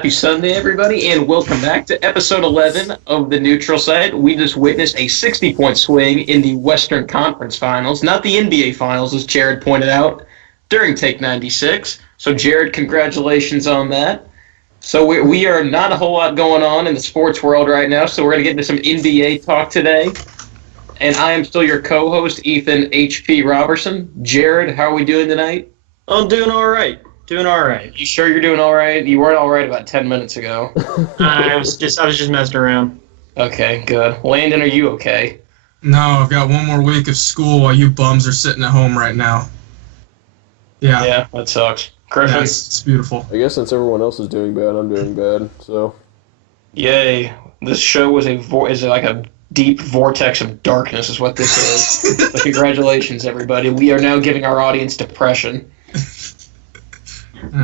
Happy Sunday, everybody, and welcome back to episode 11 of the Neutral Site. We just witnessed a 60-point swing in the Western Conference Finals, not the NBA Finals, as Jared pointed out during Take 96. So, Jared, congratulations on that. So we are not a whole lot going on in the sports world right now, so we're going to get into some NBA talk today. And I am still your co-host, Ethan H.P. Robertson. Jared, how are we doing tonight? I'm doing all right. You sure you're doing all right? You weren't all right about 10 minutes ago. I was just messing around. Okay, good. Landon, are you okay? No, I've got one more week of school while you bums are sitting at home right now. Yeah. Yeah, that sucks. Griffin? Yeah, it's beautiful. I guess since everyone else is doing bad, I'm doing bad, so. Yay. This show is like a deep vortex of darkness is what this is. So congratulations, everybody. We are now giving our audience depression.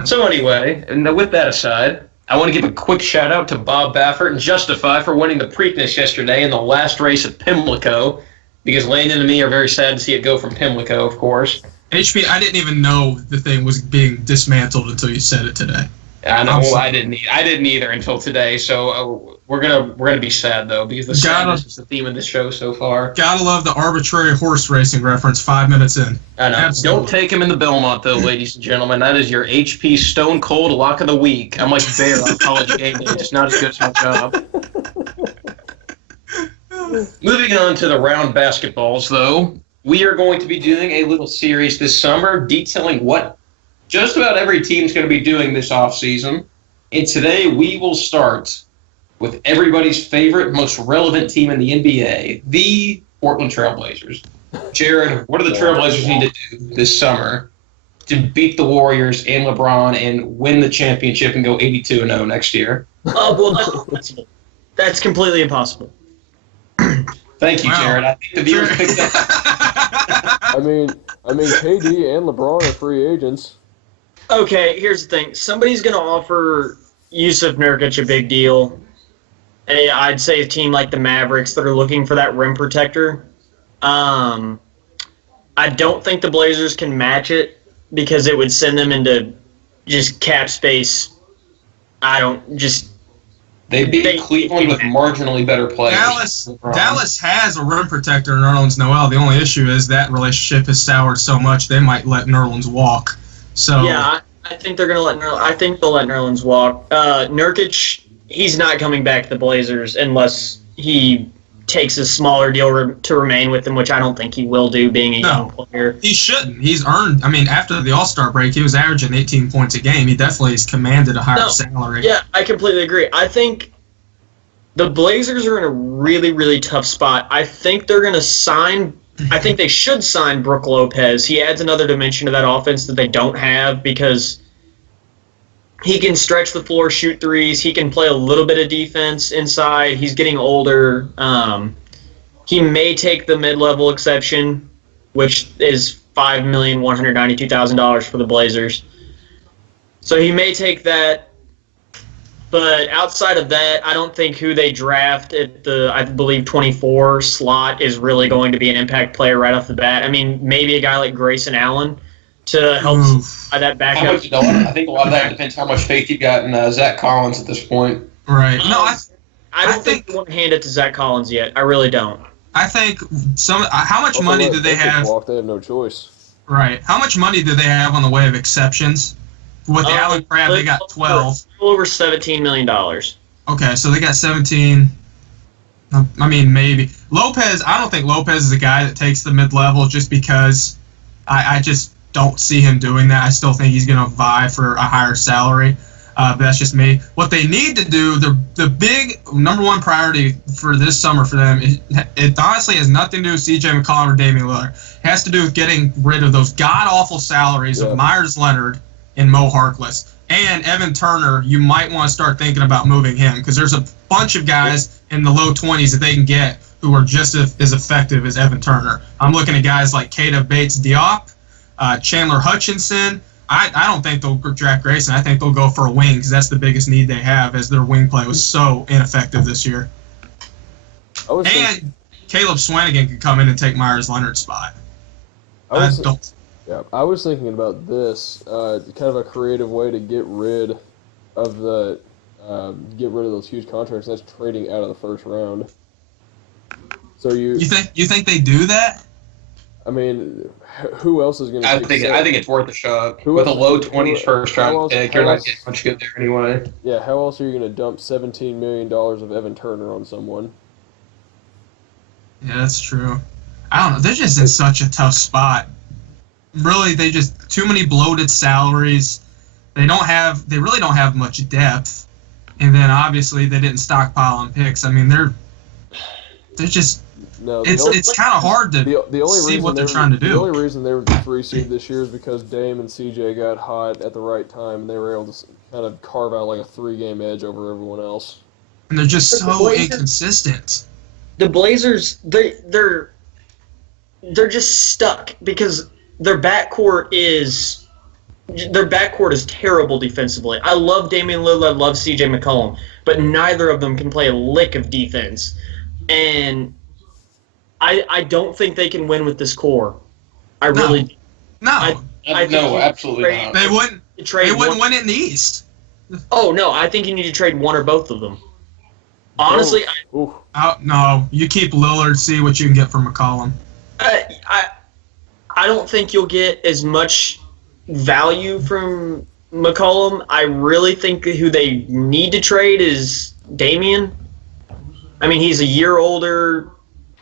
So anyway, and with that aside, I want to give a quick shout-out to Bob Baffert and Justify for winning the Preakness yesterday in the last race at Pimlico, because Landon and me are very sad to see it go from Pimlico, of course. HP, I didn't even know the thing was being dismantled until you said it today. I know, I didn't either until today, so we're gonna be sad, though, because the sadness is the theme of this show so far. Gotta love the arbitrary horse racing reference 5 minutes in. I know. Absolutely. Don't take him in the Belmont, though, ladies and gentlemen. That is your HP Stone Cold Lock of the Week. I'm like Bear on College Game Day, just not as good as my job. Moving on to the round basketballs, though, we are going to be doing a little series this summer detailing what just about every team's going to be doing this offseason. And today we will start with everybody's favorite, most relevant team in the NBA, the Portland Trail Blazers. Jared, what do the Trail Blazers need to do this summer to beat the Warriors and LeBron and win the championship and go 82-0 next year? Well, that's impossible. That's completely impossible. Thank you, Jared. I think the viewers picked up. I mean, KD and LeBron are free agents. Okay, here's the thing. Somebody's going to offer Yusuf Nurkic a big deal. I'd say a team like the Mavericks that are looking for that rim protector. I don't think the Blazers can match it because it would send them into just cap space. They beat Cleveland with marginally better players. Dallas has a rim protector in Nerlens Noel. The only issue is that relationship has soured so much they might let Nerlens walk. So yeah, I think they're going to I think they'll let Nerlens walk. Nurkic, he's not coming back to the Blazers unless he takes a smaller deal to remain with them, which I don't think he will do, being a young player. He shouldn't. He's earned. I mean, after the All-Star break, he was averaging 18 points a game. He definitely has commanded a higher salary. Yeah, I completely agree. I think the Blazers are in a really, really tough spot. I think they're going to sign. I think they should sign Brook Lopez. He adds another dimension to that offense that they don't have because he can stretch the floor, shoot threes. He can play a little bit of defense inside. He's getting older. He may take the mid-level exception, which is $5,192,000 for the Blazers. So he may take that. But outside of that, I don't think who they draft at the, I believe, 24 slot is really going to be an impact player right off the bat. I mean, maybe a guy like Grayson Allen to help that backup. I think a lot of that depends how much faith you got in Zach Collins at this point. Right. No, I don't think they want to hand it to Zach Collins yet. I really don't. I think how much money do they have? They have no choice. Right. How much money do they have on the way of exceptions? With the Allen Crabbe, they got 12. Over $17 million. Okay, so they got 17. I mean, maybe. Lopez, I don't think Lopez is a guy that takes the mid-level just because I just don't see him doing that. I still think he's going to vie for a higher salary. But that's just me. What they need to do, the big number one priority for this summer for them, it honestly has nothing to do with C.J. McCollum or Damian Lillard. It has to do with getting rid of those god-awful salaries of Myers Leonard and Mo Harkless. And Evan Turner, you might want to start thinking about moving him because there's a bunch of guys in the low 20s that they can get who are just as effective as Evan Turner. I'm looking at guys like Keita Bates-Diop, Chandler Hutchinson. I don't think they'll draft Grayson. I think they'll go for a wing because that's the biggest need they have as their wing play was so ineffective this year. And Caleb Swanigan could come in and take Myers Leonard's spot. I was thinking about this, kind of a creative way to get rid of the get rid of those huge contracts. That's trading out of the first round. So you think they do that? I mean, who else is going to? I think it's worth a shot. With a low 20s first round pick, you're not getting much good there anyway. Yeah, how else are you going to dump $17 million of Evan Turner on someone? Yeah, that's true. I don't know. They're just in such a tough spot. Really, they just too many bloated salaries. They really don't have much depth, and then obviously they didn't stockpile on picks. I mean, they're just. No, it's kind of hard to see what they're trying to do. The only reason they were the 3 seed this year is because Dame and CJ got hot at the right time, and they were able to kind of carve out like a 3-game edge over everyone else. And they're just so inconsistent. The Blazers, they're just stuck because their backcourt is terrible defensively. I love Damian Lillard, I love CJ McCollum, but neither of them can play a lick of defense, and I don't think they can win with this core. I really no. No, absolutely not. They wouldn't win it in the East. Oh no, I think you need to trade one or both of them. Honestly, no, you keep Lillard, see what you can get from McCollum. I don't think you'll get as much value from McCollum. I really think who they need to trade is Damian. I mean, he's a year older.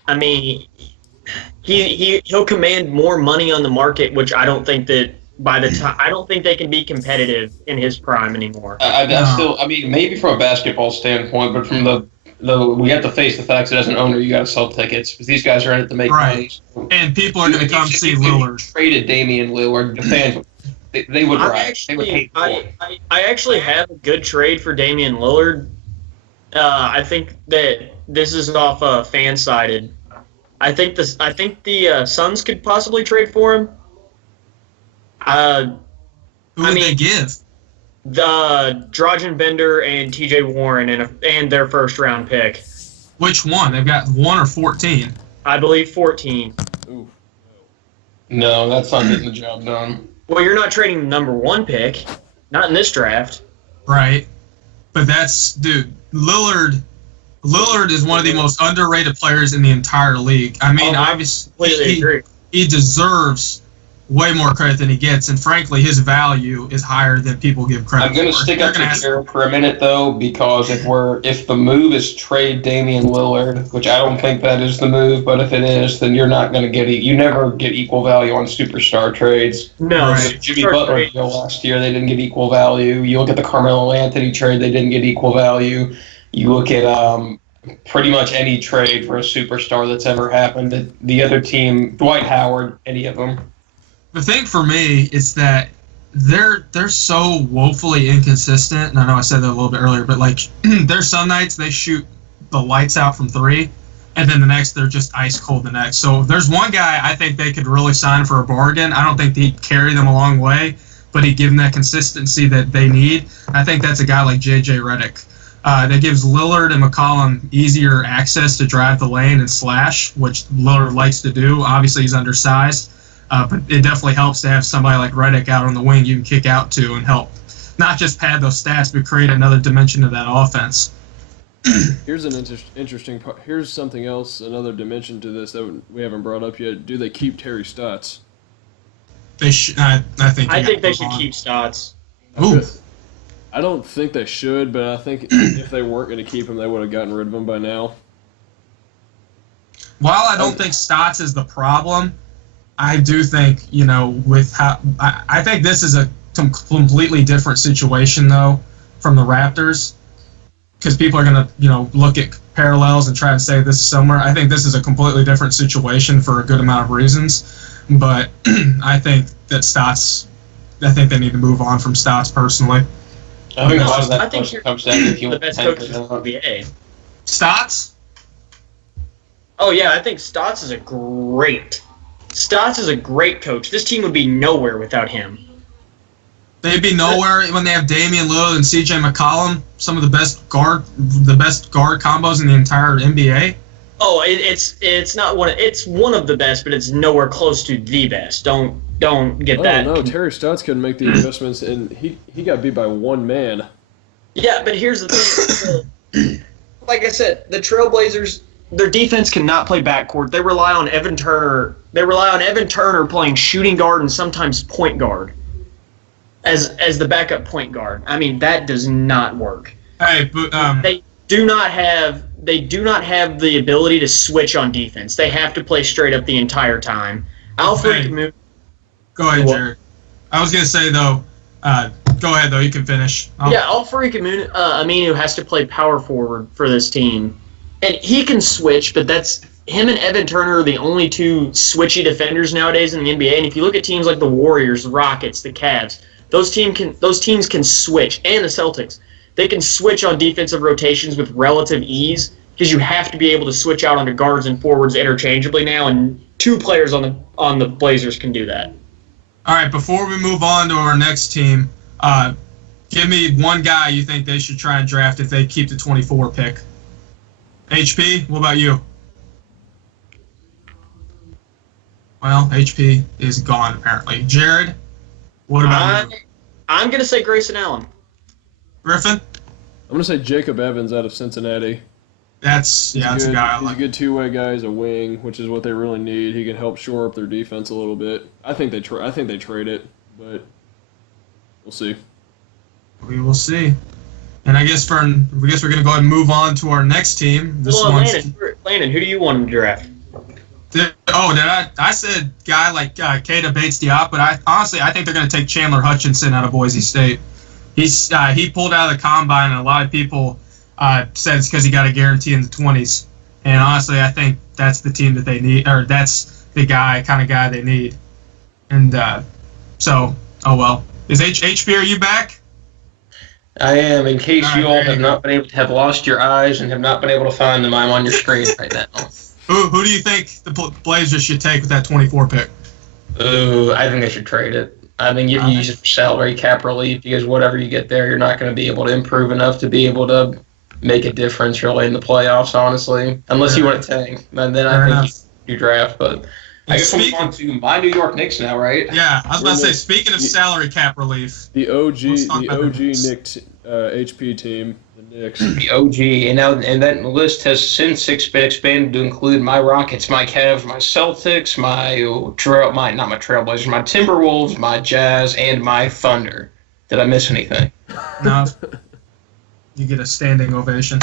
I mean, he'll command more money on the market, which I don't think that I don't think they can be competitive in his prime anymore. I mean, maybe from a basketball standpoint, but from the we have to face the fact that as an owner, you got to sell tickets because these guys are in it to make money. And people are going to come see Lillard. Traded Damian Lillard, the fans, they would riot. They would hate I actually have a good trade for Damian Lillard. I think that this is off fan-sided. I think the Suns could possibly trade for him. Who would they give? The Dragan Bender and T.J. Warren and their first-round pick. Which one? They've got 1 or 14. I believe 14. Ooh. No, that's not getting the job done. Well, you're not trading the number 1 pick. Not in this draft. Right. But Lillard is one of the most underrated players in the entire league. I mean, obviously, he deserves way more credit than he gets, and frankly, his value is higher than people give credit for. I'm going to stick up to Jared for a minute, though, because if the move is trade Damian Lillard, which I don't think that is the move, but if it is, then you're not going to you never get equal value on superstar trades. No. Right. Jimmy Butler deal last year, they didn't get equal value. You look at the Carmelo Anthony trade, they didn't get equal value. You look at pretty much any trade for a superstar that's ever happened. The other team, Dwight Howard, any of them. The thing for me is that they're so woefully inconsistent, and I know I said that a little bit earlier, but like there's some nights they shoot the lights out from 3, and then the next they're just ice cold the next. So there's one guy I think they could really sign for a bargain. I don't think he'd carry them a long way, but he'd give them that consistency that they need. I think that's a guy like J.J. Redick. That gives Lillard and McCollum easier access to drive the lane and slash, which Lillard likes to do. Obviously, he's undersized, but it definitely helps to have somebody like Redick out on the wing you can kick out to and help not just pad those stats, but create another dimension to that offense. Here's an interesting part. Here's something else, another dimension to this that we haven't brought up yet. Do they keep Terry Stotts? I think they should keep Stotts. Ooh. I don't think they should, but I think if they weren't going to keep him, they would have gotten rid of him by now. While I don't think Stotts is the problem, I do think, with how I think this is a completely different situation, though, from the Raptors, because people are going to, look at parallels and try to say this is similar. I think this is a completely different situation for a good amount of reasons, but I think that I think they need to move on from Stotts personally. I think a lot of that question comes down to if you the want best to coaches in the NBA. Stotts? Oh yeah, I think Stotts is a great coach. This team would be nowhere without him. They'd be nowhere when they have Damian Lillard and CJ McCollum, some of the best guard combos in the entire NBA. Oh, it's not one. It's one of the best, but it's nowhere close to the best. Don't get that. No, Terry Stotts couldn't make the adjustments, and he got beat by one man. Yeah, but here's the thing. Like I said, the Trailblazers, their defense cannot play backcourt. They rely on Evan Turner. They rely on Evan Turner playing shooting guard and sometimes point guard as the backup point guard. I mean, that does not work. Hey, but They do not have the ability to switch on defense. They have to play straight up the entire time. Alfred Moon. Go ahead, Jared. I was gonna say though. Go ahead though. You can finish. Alfred Aminu has to play power forward for this team, and he can switch. But that's him and Evan Turner are the only two switchy defenders nowadays in the NBA. And if you look at teams like the Warriors, the Rockets, the Cavs, those teams can switch, and the Celtics. They can switch on defensive rotations with relative ease because you have to be able to switch out onto guards and forwards interchangeably now, and two players on the Blazers can do that. All right, before we move on to our next team, give me one guy you think they should try and draft if they keep the 24 pick. HP, what about you? Well, HP is gone apparently. Jared, what about you? I'm going to say Grayson Allen. Griffin? I'm going to say Jacob Evans out of Cincinnati. That's a guy I He's like. a good two-way guy. He's a wing, which is what they really need. He can help shore up their defense a little bit. I think they trade it, but we'll see. We will see. And I guess we're going to go ahead and move on to our next team. Landon, who do you want him to draft? I said guy like Keita Bates-Diop, but I think they're going to take Chandler Hutchinson out of Boise State. He pulled out of the combine, and a lot of people said it's because he got a guarantee in the 20s. And honestly, I think that's the team that they need, or that's the kind of guy they need. And oh well. Is HB, are you back? I am. In case you all have lost your eyes and have not been able to find them, I'm on your screen right now. Who do you think the Blazers should take with that 24 pick? Ooh, I think they should trade it. I think you use it for salary cap relief because whatever you get there, you're not going to be able to improve enough to be able to make a difference really in the playoffs, honestly. Unless you want to tank. And then I think you draft. But I guess we'll move on to my New York Knicks now, right? Yeah, I was about to say, speaking of salary cap relief. The OG Knicks HP team, the Knicks. The OG. And that list has since expanded to include my Rockets, my Cavs, my Celtics, my Trailblazers, my Timberwolves, my Jazz, and my Thunder. Did I miss anything? No. You get a standing ovation.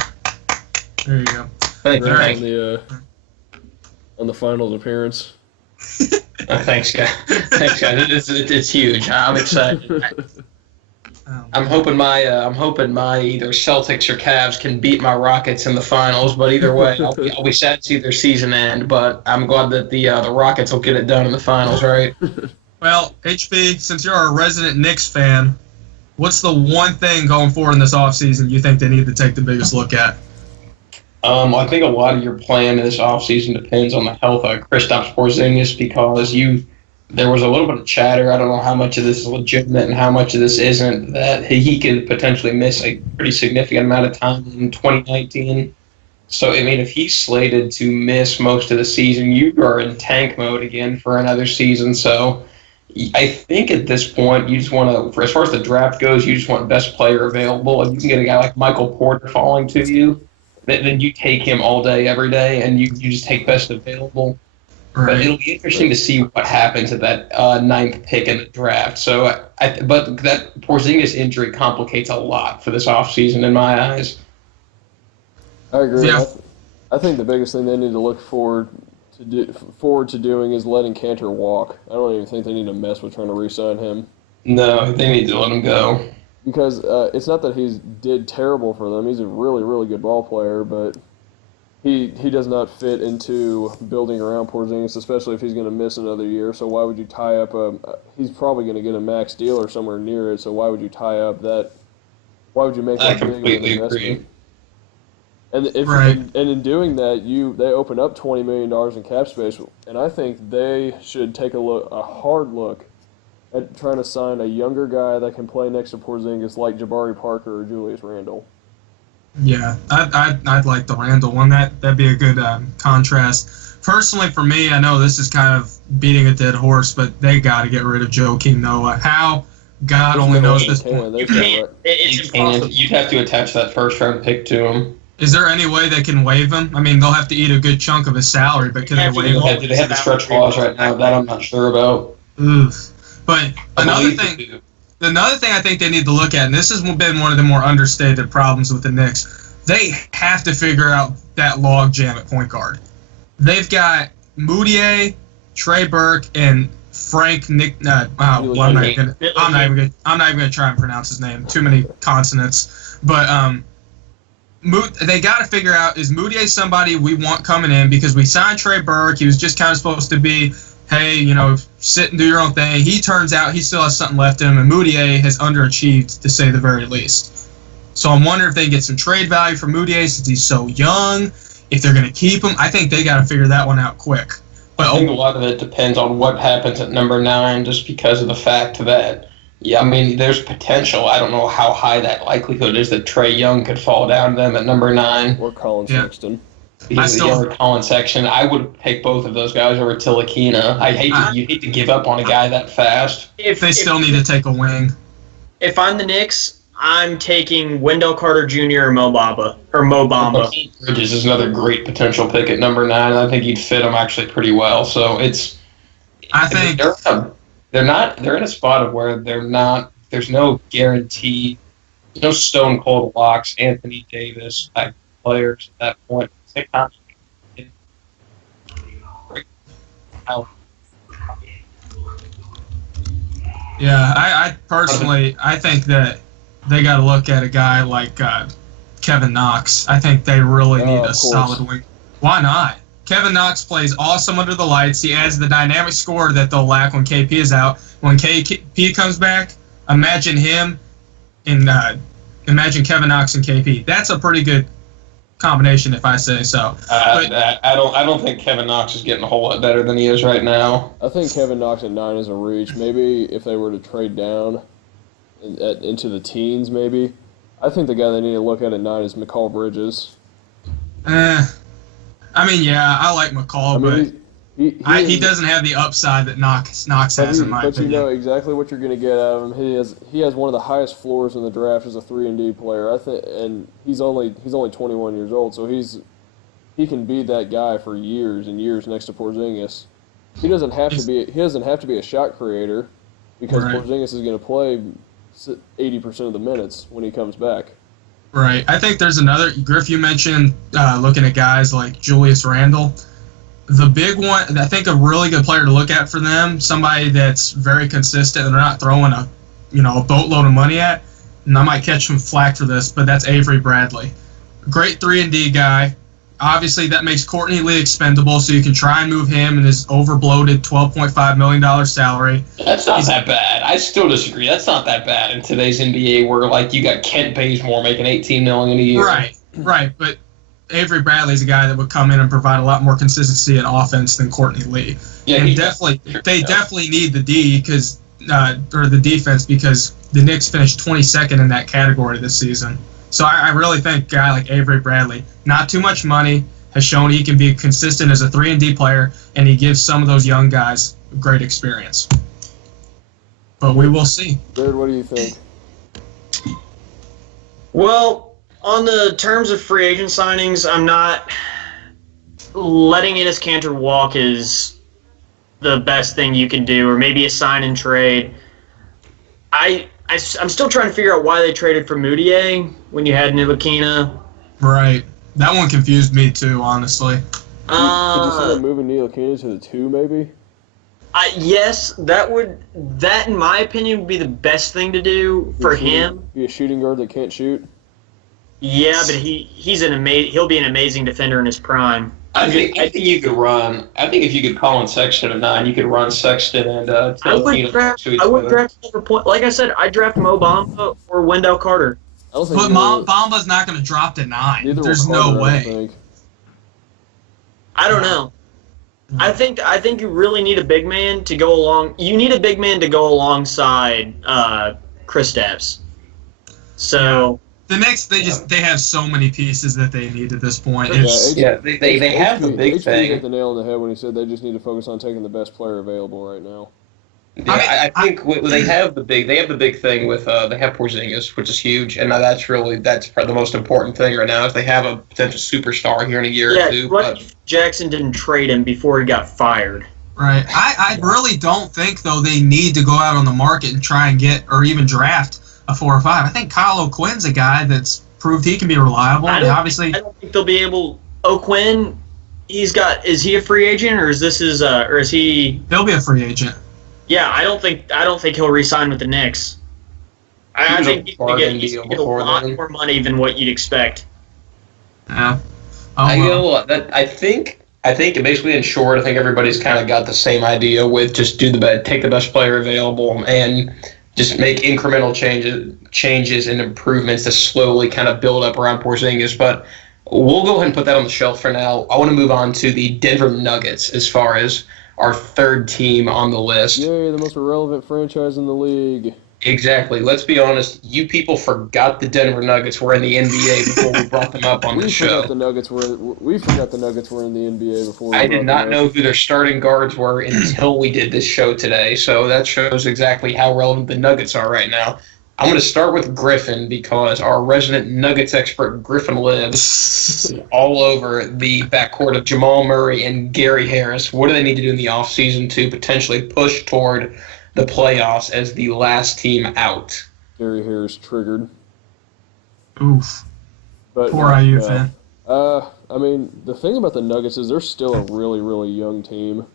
There you go. Thank you. On the finals appearance. Thanks, guys. It's huge. I'm excited. I'm hoping my either Celtics or Cavs can beat my Rockets in the finals. But either way, I'll be sad to see their season end. But I'm glad that the Rockets will get it done in the finals, right? Well, HB, since you're a resident Knicks fan, what's the one thing going forward in this offseason you think they need to take the biggest look at? I think a lot of your plan in this offseason depends on the health of Kristaps Porzingis because there was a little bit of chatter. I don't know how much of this is legitimate and how much of this isn't, that he could potentially miss a pretty significant amount of time in 2019. So, I mean, if he's slated to miss most of the season, you are in tank mode again for another season. So I think at this point, you just want to, as far as the draft goes, you just want best player available. If you can get a guy like Michael Porter falling to you, then you take him all day, every day, and you just take best available. Right. But it'll be interesting to see what happens at that 9th pick in the draft. So, but that Porzingis injury complicates a lot for this offseason in my eyes. I agree. Yeah. I think the biggest thing they need to look forward to doing is letting Cantor walk. I don't even think they need to mess with trying to re-sign him. No, they need to let him go. Because it's not that he did terrible for them. He's a really, really good ball player, but he does not fit into building around Porzingis, especially if he's going to miss another year. So why would you tie up he's probably going to get a max deal or somewhere near it, so why would you tie up that? Why would you make that big of an investment? And and in doing that, they open up $20 million in cap space, and I think they should take a hard look at trying to sign a younger guy that can play next to Porzingis like Jabari Parker or Julius Randle. Yeah, I'd like the Randle one. That'd be a good contrast. Personally, for me, I know this is kind of beating a dead horse, but they got to get rid of Joakim Noah. How God only knows this Can, point. they You can, can't. right? It's impossible. You'd have to attach that first-round pick to him. Is there any way they can waive him? I mean, they'll have to eat a good chunk of his salary, but can they waive him? Do they have the stretch clause right now? That I'm not sure about. Oof. But I another believe thing, they do. another thing I think they need to look at, and this has been one of the more understated problems with the Knicks, they have to figure out that log jam at point guard. They've got Moutier, Trey Burke, and Frank Nick. I'm not even gonna try and pronounce his name. Too many consonants. But they got to figure out, is Moutier somebody we want coming in, because we signed Trey Burke. He was just kind of supposed to be, hey, sit and do your own thing. He turns out he still has something left in him, and Moutier has underachieved, to say the very least. So I'm wondering if they get some trade value for Moutier since he's so young, if they're going to keep him. I think they got to figure that one out quick. But I think a lot of it depends on what happens at number 9, just because of the fact that, there's potential. I don't know how high that likelihood is that Trae Young could fall down to them at number 9. Or Colin Sexton. Because the younger Colin Sexton, I would take both of those guys over Tilakina. You hate to give up on a guy that fast. If they still need to take a wing. If I'm the Knicks, I'm taking Wendell Carter Jr. or Mo Bamba. Bridges is another great potential pick at number 9. I think he'd fit him actually pretty well. So they're in a spot of where there's no guarantee, no stone cold locks, Anthony Davis type players at that point. Yeah, I personally, I think that they got to look at a guy like Kevin Knox. I think they really need a solid wing. Why not? Kevin Knox plays awesome under the lights. He adds the dynamic scorer that they'll lack when KP is out. When KP comes back, imagine him and imagine Kevin Knox and KP. That's a pretty good combination, if I say so. I don't think Kevin Knox is getting a whole lot better than he is right now. I think Kevin Knox at 9 is a reach. Maybe if they were to trade down into the teens, maybe. I think the guy they need to look at 9 is McCall Bridges. I like McCall, but he doesn't have the upside that Knox has, in my opinion. But you know exactly what you're going to get out of him. He has one of the highest floors in the draft as a 3-and-D player. I think, and he's only 21 years old, so he can be that guy for years and years next to Porzingis. He doesn't have to be a shot creator, because Porzingis is going to play 80% of the minutes when he comes back. Right. I think there's another. Griff, you mentioned looking at guys like Julius Randle. The big one, I think a really good player to look at for them, somebody that's very consistent and they're not throwing a boatload of money at, and I might catch some flack for this, but that's Avery Bradley. Great 3-and-D guy. Obviously, that makes Courtney Lee expendable, so you can try and move him in his overbloated $12.5 million salary. That's not that bad. I still disagree. That's not that bad in today's NBA, where you got Kent Bazemore making $18 million a year. Right. But Avery Bradley's a guy that would come in and provide a lot more consistency in offense than Courtney Lee. Yeah, and definitely need the the defense, because the Knicks finished 22nd in that category this season. So I really think a guy like Avery Bradley, not too much money, has shown he can be consistent as a 3-and-D player, and he gives some of those young guys great experience. But we will see. Jared, what do you think? Well, on the terms of free agent signings, I'm not letting Enes Kanter walk is the best thing you can do, or maybe a sign and trade. I'm still trying to figure out why they traded for Moutier when you had Ntilikina. Right. That one confused me too, honestly. Could you see them moving Ntilikina to the 2, maybe? Yes, that in my opinion would be the best thing to do for him. Be a shooting guard that can't shoot. Yeah, but he'll be an amazing defender in his prime. I think you could run. I think if you could Colin Sexton at 9, you could run Sexton and I would draft over point. Like I said, I draft Mo Bamba or Wendell Carter. But Bamba's not going to drop to 9. There's no way. I don't know. I think you really need a big man to go along. You need a big man to go alongside Kristaps. So. The Knicks, they have so many pieces that they need at this point. They have the big thing. Hit the nail on the head when he said they just need to focus on taking the best player available right now. Yeah, I think they have the big thing with they have Porzingis, which is huge, and that's the most important thing right now is they have a potential superstar here in a year or two. But Jackson didn't trade him before he got fired. Right. I really don't think, though, they need to go out on the market and try and get or even draft a 4 or 5. I think Kyle O'Quinn's a guy that's proved he can be reliable. I don't think they'll be able. O'Quinn, is he a free agent or is he? He'll be a free agent. Yeah, I don't think he'll re-sign with the Knicks. I think he's going to get a lot more money than what you'd expect. Yeah. I think basically in short, I think everybody's kind of got the same idea with just take the best player available and just make incremental changes and improvements to slowly kind of build up around Porzingis. But we'll go ahead and put that on the shelf for now. I want to move on to the Denver Nuggets as far as our third team on the list. Yay, the most irrelevant franchise in the league. Exactly. Let's be honest. You people forgot the Denver Nuggets were in the NBA before we brought them up on the show. We forgot the Nuggets were in the NBA before. I did not know who their starting guards were until we did this show today. So that shows exactly how relevant the Nuggets are right now. I'm going to start with Griffin because our resident Nuggets expert, Griffin lives all over the backcourt of Jamal Murray and Gary Harris. What do they need to do in the offseason to potentially push toward the playoffs as the last team out? Gary Harris triggered. Oof. But poor IU fan. I mean, the thing about the Nuggets is they're still a really, really young team.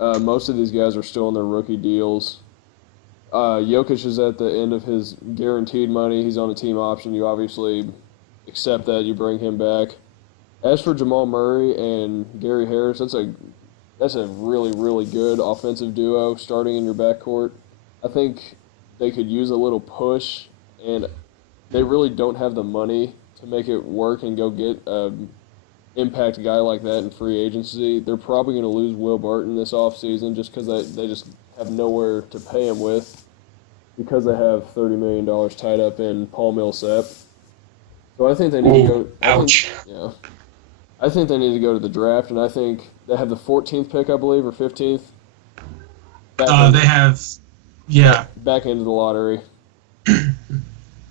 Most of these guys are still on their rookie deals. Jokic is at the end of his guaranteed money. He's on a team option. You obviously accept that. You bring him back. As for Jamal Murray and Gary Harris, that's a really, really good offensive duo starting in your backcourt. I think they could use a little push, and they really don't have the money to make it work and go get an impact guy like that in free agency. They're probably going to lose Will Barton this offseason just because they just have nowhere to pay him with because they have $30 million tied up in Paul Millsap. So I think they need to go. Ouch. I think they need to go to the draft, and I think they have the 14th pick, I believe, or 15th. Back into the lottery.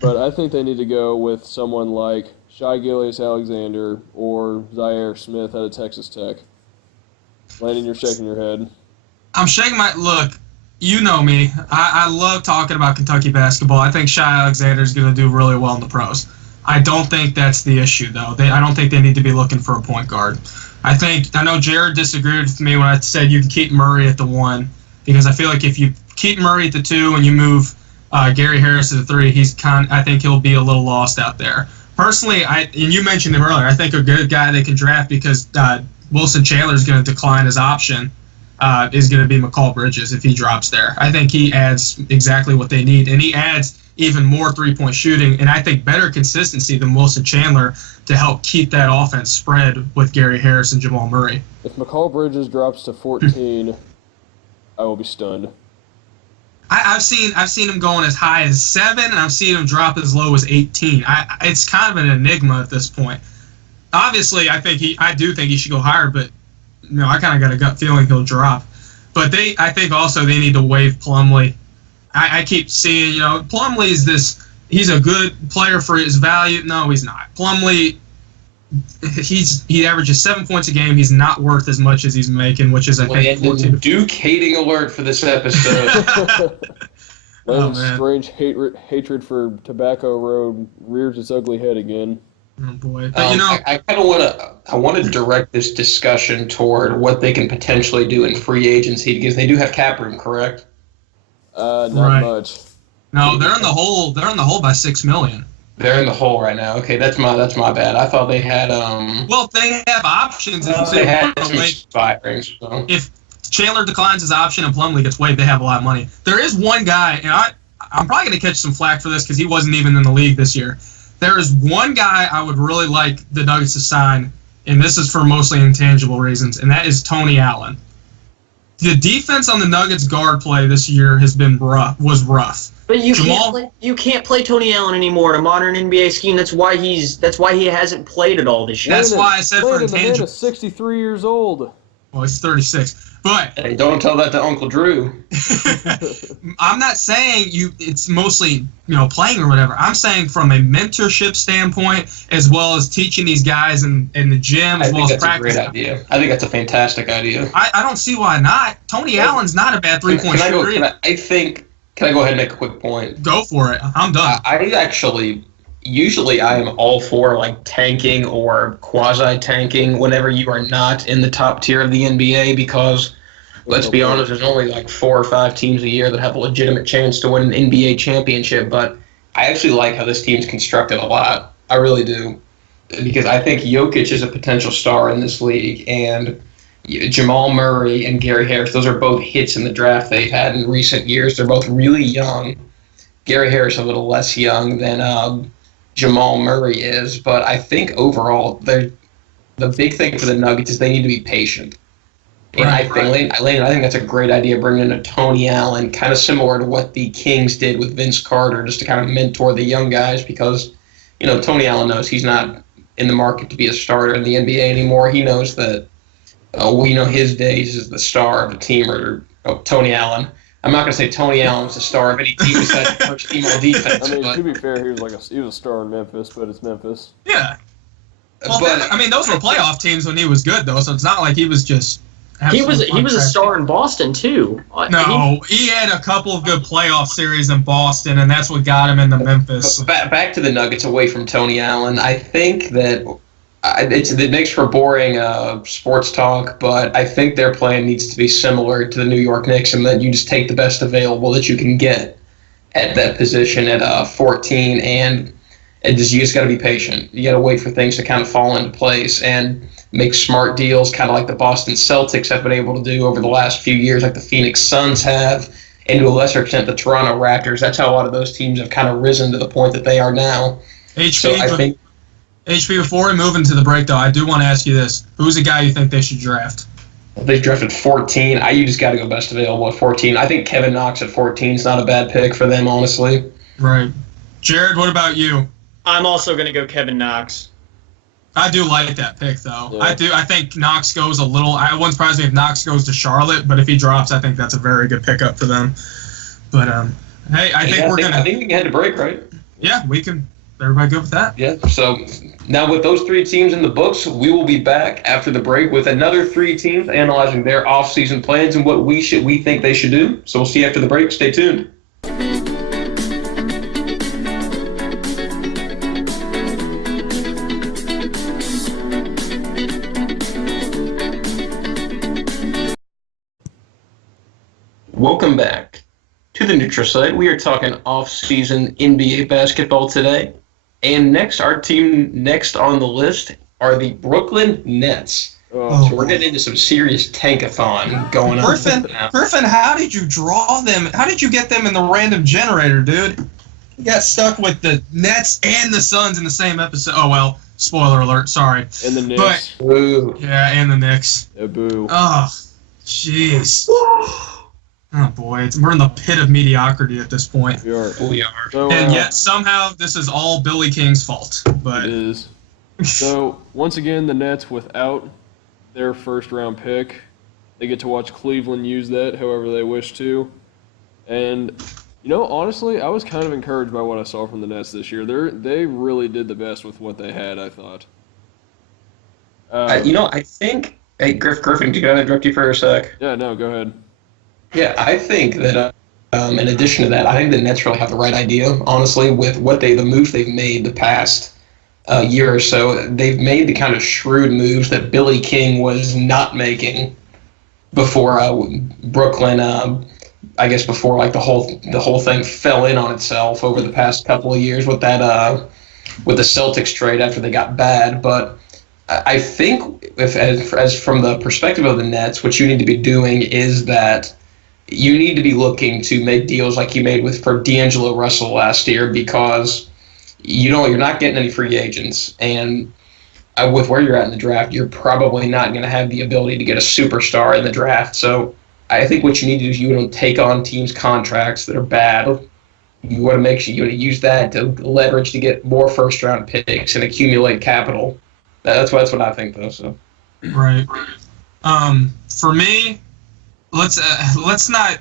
But I think they need to go with someone like Shai Gilgeous-Alexander or Zaire Smith out of Texas Tech. Landon, you're shaking your head. I'm shaking my look. You know me. I love talking about Kentucky basketball. I think Shai Alexander is going to do really well in the pros. I don't think that's the issue, though. I don't think they need to be looking for a point guard. I know Jared disagreed with me when I said you can keep Murray at the 1 because I feel like if you keep Murray at the 2 and you move Gary Harris to the 3, I think he'll be a little lost out there. Personally, and you mentioned him earlier, I think a good guy they can draft because Wilson Chandler is going to decline his option. Is going to be McCall Bridges if he drops there. I think he adds exactly what they need, and he adds even more three-point shooting, and I think better consistency than Wilson Chandler to help keep that offense spread with Gary Harris and Jamal Murray. If McCall Bridges drops to 14, I will be stunned. I've seen him going as high as 7, and I've seen him drop as low as 18. It's kind of an enigma at this point. Obviously, I do think he should go higher, but I kind of got a gut feeling he'll drop. But I think also they need to waive Plumlee. I keep seeing, Plumlee is he's a good player for his value. No, he's not. Plumlee, he averages 7 points a game. He's not worth as much as he's making, which is, I think, 14. Duke hating alert for this episode. Strange hatred for Tobacco Road rears its ugly head again. Oh boy! But, I kind of want to direct this discussion toward what they can potentially do in free agency because they do have cap room, correct? Not much. No, they're in the hole. They're in the hole by $6 million. They're in the hole right now. Okay, that's my bad. I thought they had Well, they have options. They had some expirings. So. If Chandler declines his option and Plumlee gets waived, they have a lot of money. There is one guy, and I'm probably going to catch some flack for this because he wasn't even in the league this year. There is one guy I would really like the Nuggets to sign, and this is for mostly intangible reasons, and that is Tony Allen. The defense on the Nuggets guard play this year was rough. But you can't play Tony Allen anymore in a modern NBA scheme. That's why he hasn't played at all this year. That's why I said for intangible. The man is 63 years old. Well, he's 36. But Hey, don't tell that to Uncle Drew. I'm not saying it's mostly, playing or whatever. I'm saying from a mentorship standpoint, as well as teaching these guys in the gym, as well as practice. I think that's a great idea. I think that's a fantastic idea. I don't see why not. Tony Allen's not a bad three-point shooter. Can I go ahead and make a quick point? Go for it. I'm done. Usually I am all for like tanking or quasi-tanking whenever you are not in the top tier of the NBA because, let's be honest, there's only like 4 or 5 teams a year that have a legitimate chance to win an NBA championship. But I actually like how this team's constructed a lot. I really do. Because I think Jokic is a potential star in this league, and Jamal Murray and Gary Harris, those are both hits in the draft they've had in recent years. They're both really young. Gary Harris a little less young than Jamal Murray is, but I think overall the big thing for the Nuggets is they need to be patient. And I think that's a great idea, bringing in a Tony Allen, kind of similar to what the Kings did with Vince Carter, just to kind of mentor the young guys because, Tony Allen knows he's not in the market to be a starter in the NBA anymore. He knows that his days as the star of the team Tony Allen. I'm not going to say Tony Allen's the star of any team besides the first team on defense. I mean, to be fair, he was a star in Memphis, but it's Memphis. Yeah. Well, those were playoff teams when he was good, though, so it's not like he was just. He was a star in Boston too. No, he had a couple of good playoff series in Boston, and that's what got him into Memphis. Back to the Nuggets, away from Tony Allen. I think that it makes for boring sports talk, but I think their plan needs to be similar to the New York Knicks, and that you just take the best available that you can get at that position at 14, and you just got to be patient. You got to wait for things to kind of fall into place and make smart deals, kind of like the Boston Celtics have been able to do over the last few years, like the Phoenix Suns have, and to a lesser extent the Toronto Raptors. That's how a lot of those teams have kind of risen to the point that they are now. HP, before we move into the break, though, I do want to ask you this. Who's the guy you think they should draft? They drafted 14. You just got to go best available at 14. I think Kevin Knox at 14 is not a bad pick for them, honestly. Right. Jared, what about you? I'm also going to go Kevin Knox. I do like that pick, though. Yeah. I think Knox goes a little. I wouldn't surprise me if Knox goes to Charlotte, but if he drops, I think that's a very good pickup for them. But hey, I think we can head to break, right? Yeah, we can. Everybody good with that? Yeah. So now with those 3 teams in the books, we will be back after the break with another 3 teams analyzing their off-season plans and what we think they should do. So we'll see you after the break. Stay tuned. Welcome back to the neutral site. We are talking off-season NBA basketball today. And our team next on the list are the Brooklyn Nets. Oh, so we're getting into some serious tankathon going on. Griffin, how did you draw them? How did you get them in the random generator, dude? You got stuck with the Nets and the Suns in the same episode. Oh, well, spoiler alert, sorry. And the Knicks. Boo. Yeah, and the Knicks. Yeah, boo. Oh, jeez. Oh, boy. We're in the pit of mediocrity at this point. We are. So, and yet, somehow, this is all Billy King's fault. But it is. So, once again, the Nets, without their first-round pick, they get to watch Cleveland use that however they wish to. And, honestly, I was kind of encouraged by what I saw from the Nets this year. They really did the best with what they had, I thought. I think... Hey, Griffin, do you got to interrupt you for a sec? Yeah, no, go ahead. Yeah, I think that in addition to that, I think the Nets really have the right idea, honestly, with the moves they've made the past year or so. They've made the kind of shrewd moves that Billy King was not making before Brooklyn. I guess before like the whole thing fell in on itself over the past couple of years with that with the Celtics trade after they got bad. But I think as from the perspective of the Nets, what you need to be doing is that you need to be looking to make deals like you made for D'Angelo Russell last year, because you're not getting any free agents, and with where you're at in the draft, you're probably not going to have the ability to get a superstar in the draft. So I think what you need to do is you don't take on teams' contracts that are bad. You want to make sure you want to use that to leverage to get more first-round picks and accumulate capital. That's what I think, though. So right. For me, let's not.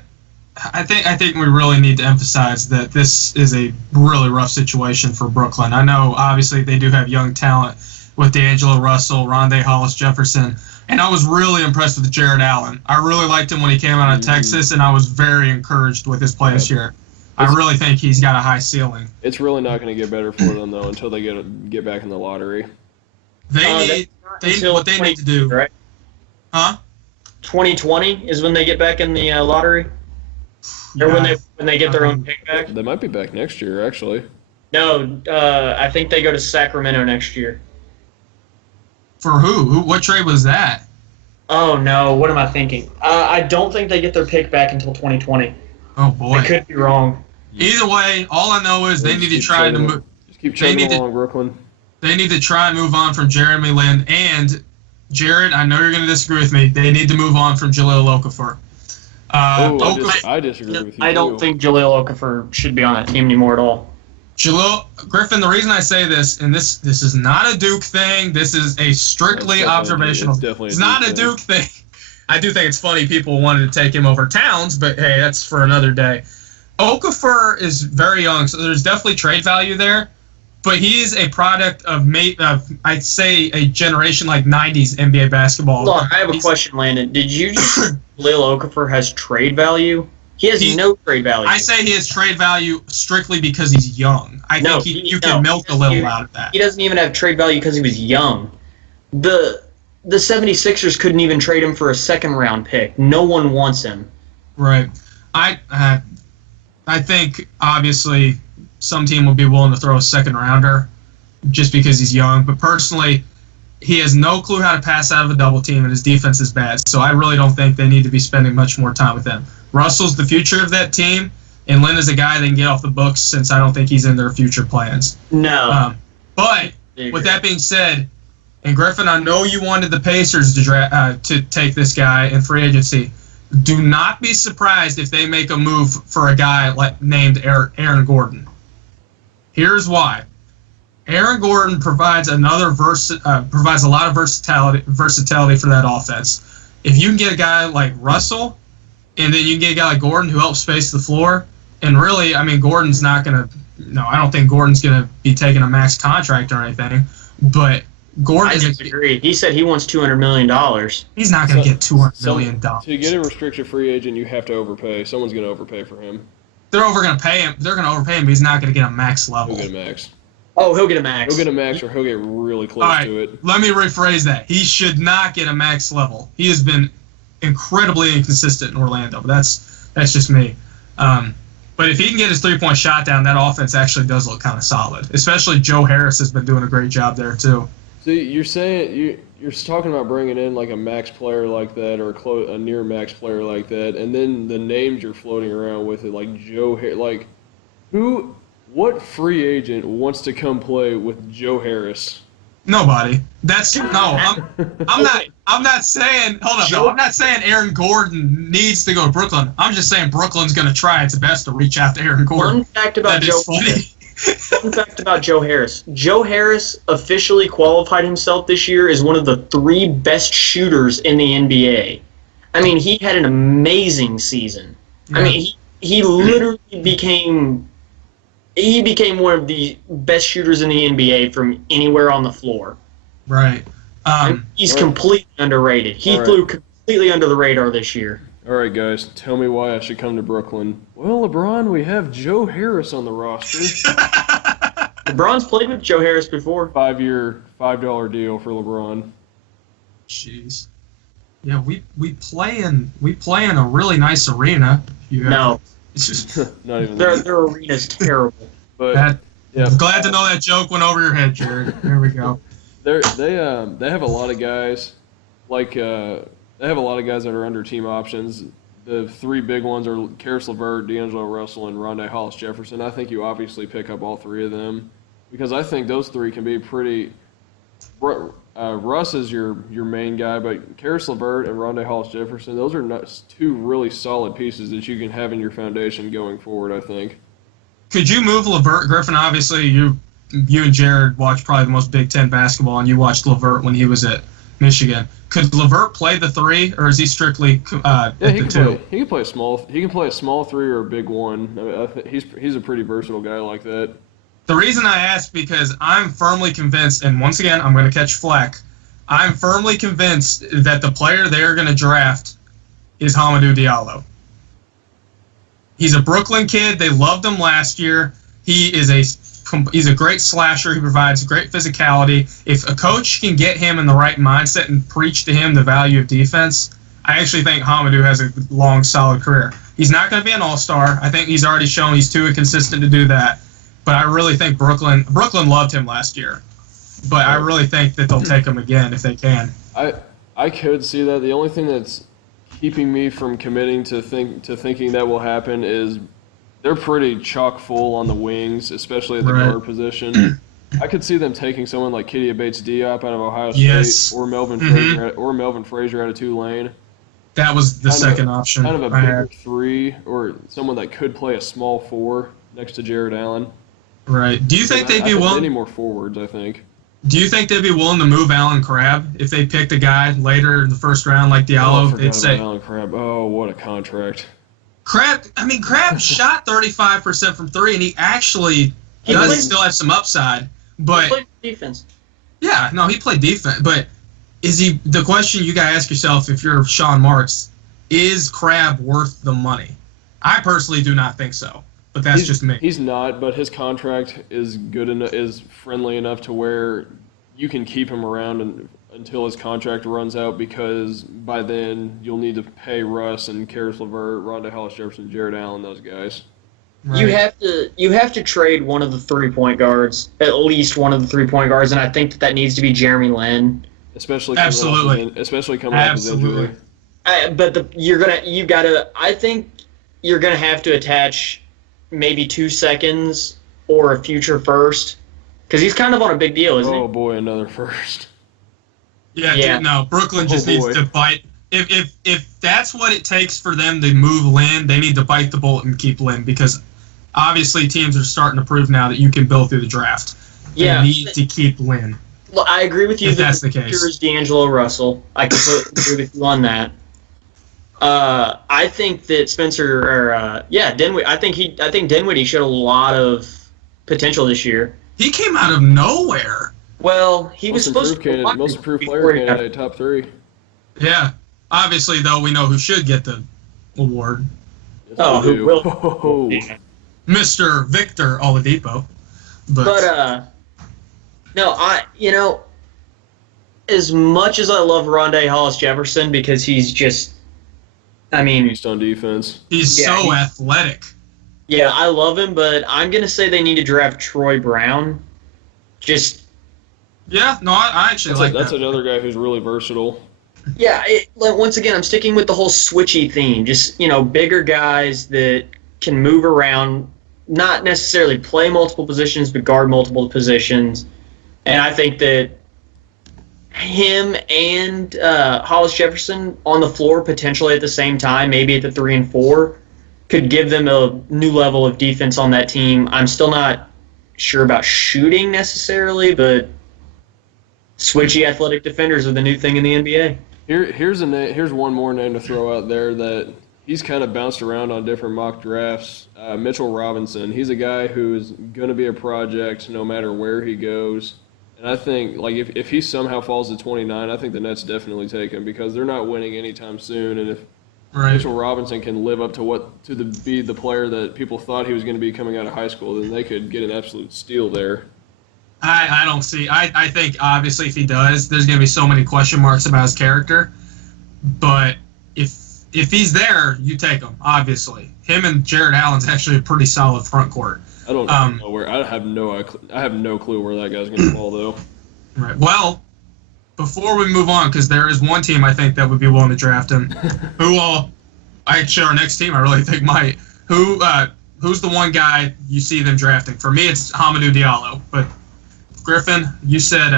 I think we really need to emphasize that this is a really rough situation for Brooklyn. I know obviously they do have young talent with D'Angelo Russell, Rondé Hollis-Jefferson, and I was really impressed with Jared Allen. I really liked him when he came out of Texas, and I was very encouraged with his play this year. I really think he's got a high ceiling. It's really not going to get better for them though until they get back in the lottery. What they need to do, right? Huh? 2020 is when they get back in the lottery. Or when they get their own pick back? They might be back next year, actually. No, I think they go to Sacramento next year. For who? What trade was that? Oh, no. What am I thinking? I don't think they get their pick back until 2020. Oh, boy. I could be wrong. Either way, all I know is they need to try to move. Just keep chugging along, Brooklyn. They need to try and move on from Jeremy Lin. And, Jared, I know you're going to disagree with me. They need to move on from Jahlil Okafor. I disagree with you. I don't think Jahlil Okafor should be on that team anymore at all. Jahlil Griffin, the reason I say this, and this is not a Duke thing, this is a strictly observational. It's not a Duke thing. I do think it's funny people wanted to take him over Towns, but hey, that's for another day. Okafor is very young, so there's definitely trade value there. But he is a product of, I'd say, a generation like 90s NBA basketball. Hold on, I have a question, Landon. Did you just say Jahlil Okafor has trade value? He has no trade value. I say he has trade value strictly because he's young. I think you can milk a little out of that. He doesn't even have trade value because he was young. The 76ers couldn't even trade him for a second-round pick. No one wants him. Right. I think, obviously, some team will be willing to throw a second-rounder just because he's young. But personally, he has no clue how to pass out of a double team, and his defense is bad. So I really don't think they need to be spending much more time with him. Russell's the future of that team, and Lin is a guy they can get off the books since I don't think he's in their future plans. No. But with that being said, and Griffin, I know you wanted the Pacers to take this guy in free agency. Do not be surprised if they make a move for a guy named Aaron Gordon. Here's why. Aaron Gordon provides a lot of versatility for that offense. If you can get a guy like Russell, and then you can get a guy like Gordon who helps space the floor, and really, I mean, Gordon's not going to – no, I don't think Gordon's going to be taking a max contract or anything, but Gordon – I disagree. He said he wants $200 million. He's not going to get $200 million. To get a restricted free agent, you have to overpay. Someone's going to overpay for him. They're going to pay him. They're going to overpay him, but he's not going to get a max level. He'll get a max. Oh, he'll get a max. He'll get a max, or he'll get really close to it. Let me rephrase that. He should not get a max level. He has been incredibly inconsistent in Orlando, but that's just me. But if he can get his three-point shot down, that offense actually does look kind of solid. Especially Joe Harris has been doing a great job there too. So you're saying you're talking about bringing in like a max player like that, or a near max player like that, and then the names you're floating around with it, like Joe Harris, like who? What free agent wants to come play with Joe Harris? Nobody. I'm not saying. Hold up. No, I'm not saying Aaron Gordon needs to go to Brooklyn. I'm just saying Brooklyn's going to try its best to reach out to Aaron Gordon. Fun fact about Joe Harris. Joe Harris officially qualified himself this year as one of the 3 best shooters in the NBA. I mean, he had an amazing season. Yeah. I mean, he literally became one of the best shooters in the NBA from anywhere on the floor. Right. He's completely underrated. He flew completely under the radar this year. All right, guys, tell me why I should come to Brooklyn. Well, LeBron, we have Joe Harris on the roster. LeBron's played with Joe Harris before. 5-year, $5 deal for LeBron. Jeez. Yeah, we play in a really nice arena. No. It's just not even their arena's terrible. But I'm glad to know that joke went over your head, Jared. There we go. They have a lot of guys they have a lot of guys that are under team options. The 3 big ones are Karis LeVert, D'Angelo Russell, and Rondé Hollis-Jefferson. I think you obviously pick up all 3 of them because I think those 3 can be pretty. Russ is your main guy, but Karis LeVert and Rondé Hollis-Jefferson, those are 2 really solid pieces that you can have in your foundation going forward, I think. Could you move LeVert? Griffin, obviously, you and Jared watched probably the most Big Ten basketball, and you watched LeVert when he was at Michigan. Could LeVert play the 3, or is he strictly at the 2? He can play a small. He can play a small 3 or a big 1. I mean, he's a pretty versatile guy like that. The reason I ask because I'm firmly convinced, and once again I'm going to catch flack. I'm firmly convinced that the player they're going to draft is Hamidou Diallo. He's a Brooklyn kid. They loved him last year. He's a great slasher. He provides great physicality. If a coach can get him in the right mindset and preach to him the value of defense, I actually think Hamidou has a long, solid career. He's not going to be an all-star. I think he's already shown he's too inconsistent to do that. But I really think Brooklyn loved him last year. But I really think that they'll take him again if they can. I could see that. The only thing that's keeping me from committing to thinking that will happen is they're pretty chock full on the wings, especially at the guard position. I could see them taking someone like Kydia Bates-Diop out of Ohio State, or Melvin Frazier out of Tulane. That was the second option. Kind of a bigger 3, or someone that could play a small 4 next to Jared Allen. Right. Do you think they'd be willing? Any more forwards? I think. Do you think they'd be willing to move Alan Crabb if they picked a guy later in the first round like Diallo? They'd say Alan Crabb. Oh, what a contract! Crab shot 35% from 3, and he actually does still have some upside. But he played defense. Yeah, no, he played defense. But is he? The question you gotta ask yourself if you're Sean Marks: is Crab worth the money? I personally do not think so. But that's just me. He's not, but his contract is good enough, is friendly enough to where you can keep him around until his contract runs out, because by then you'll need to pay Russ and Karis LeVert, Rondé Hollis-Jefferson, Jared Allen, those guys. Right. You have to trade one of the 3-point guards, at least one of the 3-point guards, and I think that needs to be Jeremy Lin. Especially coming off his injury. But I think you're gonna have to attach maybe 2 seconds or a future first, because he's kind of on a big deal, isn't he? Oh boy, another first. Yeah. Dude, no, Brooklyn just needs to bite. If that's what it takes for them to move Lin, they need to bite the bullet and keep Lin, because obviously teams are starting to prove now that you can build through the draft. Yeah, they need to keep Lin. Well, I agree with you. If that's the case, is D'Angelo Russell. I completely agree with you on that. I think that Dinwiddie. I think Dinwiddie showed a lot of potential this year. He came out of nowhere. Well, he was supposed to be most improved player candidate, top 3. Yeah, obviously though we know who should get the award. Yes, who will? Mr. Victor Oladipo. But no, as much as I love Rondé Hollis-Jefferson because he's just. Beast on defense. He's so athletic. Yeah, I love him, but I'm going to say they need to draft Troy Brown. I actually like that. That's another guy who's really versatile. Yeah, once again, I'm sticking with the whole switchy theme. Just, bigger guys that can move around, not necessarily play multiple positions, but guard multiple positions. And I think that him and Hollis Jefferson on the floor potentially at the same time, maybe at the 3 and 4, could give them a new level of defense on that team. I'm still not sure about shooting necessarily, but switchy athletic defenders are the new thing in the NBA. Here's one more name to throw out there that he's kind of bounced around on different mock drafts. Mitchell Robinson. He's a guy who's going to be a project no matter where he goes. And I think, if he somehow falls to 29, I think the Nets definitely take him, because they're not winning anytime soon. And if Mitchell Robinson can live up to be the player that people thought he was going to be coming out of high school, then they could get an absolute steal there. I don't see. I think obviously if he does, there's going to be so many question marks about his character. But if he's there, you take him. Obviously, him and Jared Allen's actually a pretty solid front court. I don't know where. I have no clue where that guy's going to fall, though. Right. Well, before we move on, because there is one team I think that would be willing to draft him. Actually, our next team I really think might. Who's the one guy you see them drafting? For me, it's Hamidou Diallo. But Griffin, you said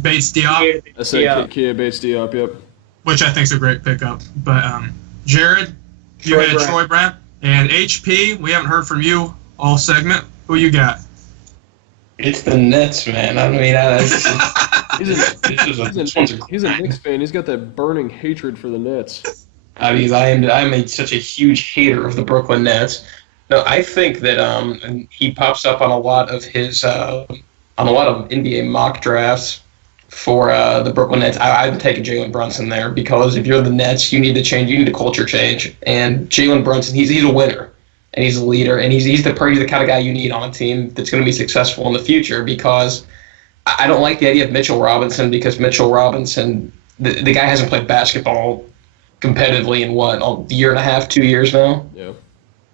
Bates Diop. I said Kydia Bates Diop. Yep. Which I think is a great pickup. But Jared, you had Troy Brown. And HP, we haven't heard from you all segment. Who you got? It's the Nets, man. He's a Knicks fan. He's got that burning hatred for the Nets. I mean, I'm such a huge hater of the Brooklyn Nets. No, I think that and he pops up on a lot of NBA mock drafts for the Brooklyn Nets. I'd take a Jalen Brunson there because if you're the Nets, you need to change. You need a culture change. And Jalen Brunson, he's a winner and he's a leader and he's the kind of guy you need on a team that's going to be successful in the future. Because I don't like the idea of Mitchell Robinson because Mitchell Robinson, the guy hasn't played basketball competitively in a year and a half, 2 years now. Yeah.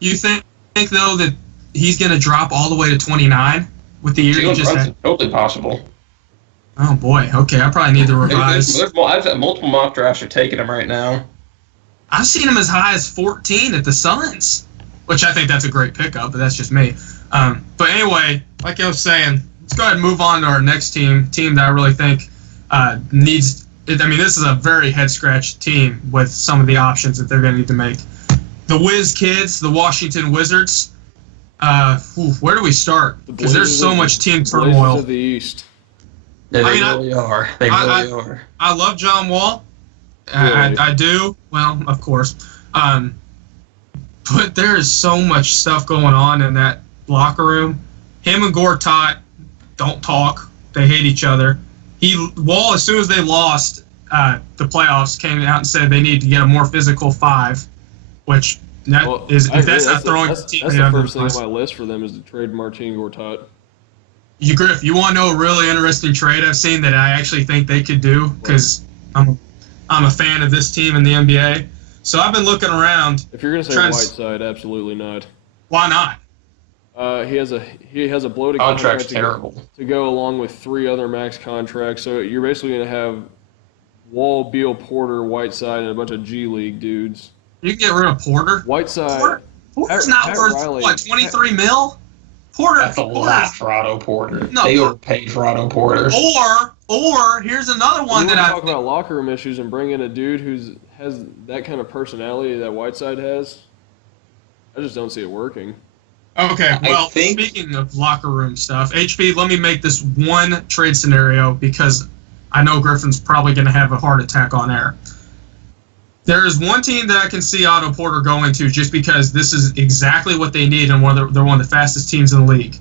You think though that he's going to drop all the way to 29 with the year he just had? Totally possible. Oh boy. Okay, I probably need to revise. I've had multiple mock drafts are taking him right now. I've seen him as high as 14 at the Suns, which I think that's a great pickup, but that's just me. But anyway, like I was saying, let's go ahead and move on to our next team that I really think needs. I mean, this is a very head-scratch team with some of the options that they're going to need to make. The Wiz Kids, the Washington Wizards. Where do we start? Because there's so much team turmoil. Of the East. Yeah, they really are. They really are. I love John Wall. Really? I do. Well, of course. But there is so much stuff going on in that locker room. Him and Gortat don't talk. They hate each other. Wall, as soon as they lost the playoffs, came out and said they need to get a more physical five, which that's not throwing the team That's the first thing on my list for them is to trade Martin Gortat. Griff, you want to know a really interesting trade I've seen that I actually think they could do because I'm a fan of this team in the NBA. So I've been looking around. If you're going to say Whiteside, absolutely not. Why not? He has a bloated contract's contract terrible to go along with 3 other max contracts. So you're basically going to have Wall, Beal, Porter, Whiteside, and a bunch of G League dudes. You can get rid of Porter. Whiteside. Porter's not worth Riley, 23 mil. Porter. That's a lot for Otto Porter. No, they overpaid for Otto Porter. Or here's another one that I talk about locker room issues and bring in a dude has that kind of personality that Whiteside has. I just don't see it working. Okay, well, speaking of locker room stuff, HB, let me make this one trade scenario because I know Griffin's probably going to have a heart attack on air. There is one team that I can see Otto Porter going to just because this is exactly what they need and they're one of the fastest teams in the league.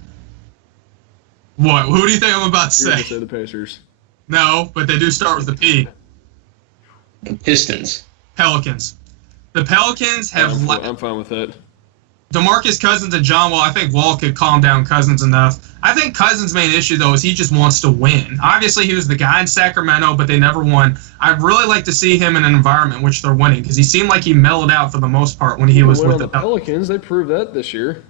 What? Who do you think I'm about to You're say? going to say the Pacers. No, but they do start with the P. The Pistons. Pelicans. The Pelicans have... I'm fine with that. DeMarcus Cousins and John Wall, I think Wall could calm down Cousins enough. I think Cousins' main issue, though, is he just wants to win. Obviously, he was the guy in Sacramento, but they never won. I'd really like to see him in an environment in which they're winning because he seemed like he mellowed out for the most part when he was with the Pelicans. They proved that this year.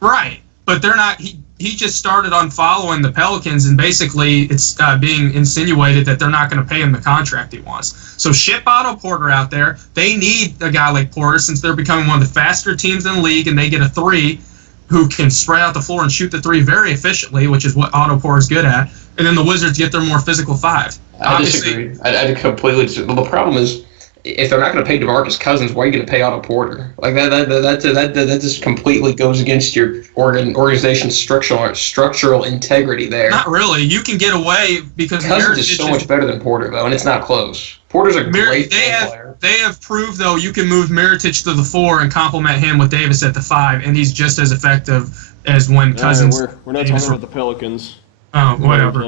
Right, but they're not. He just started on following the Pelicans, and basically it's being insinuated that they're not going to pay him the contract he wants. So ship Otto Porter out there. They need a guy like Porter since they're becoming one of the faster teams in the league, and they get a 3 who can spread out the floor and shoot the 3 very efficiently, which is what Otto Porter's good at. And then the Wizards get their more physical 5. I disagree. I completely disagree. Well, the problem is, if they're not going to pay DeMarcus Cousins, why are you going to pay Otto Porter? Like that just completely goes against your organization's structural integrity there. Not really. You can get away because Cousins is so much better than Porter, though, and it's not close. Porter's a great player. They have proved, though, you can move Mirotic to the 4 and complement him with Davis at the 5, and he's just as effective as when Cousins. We're not talking about the Pelicans. Oh, whatever.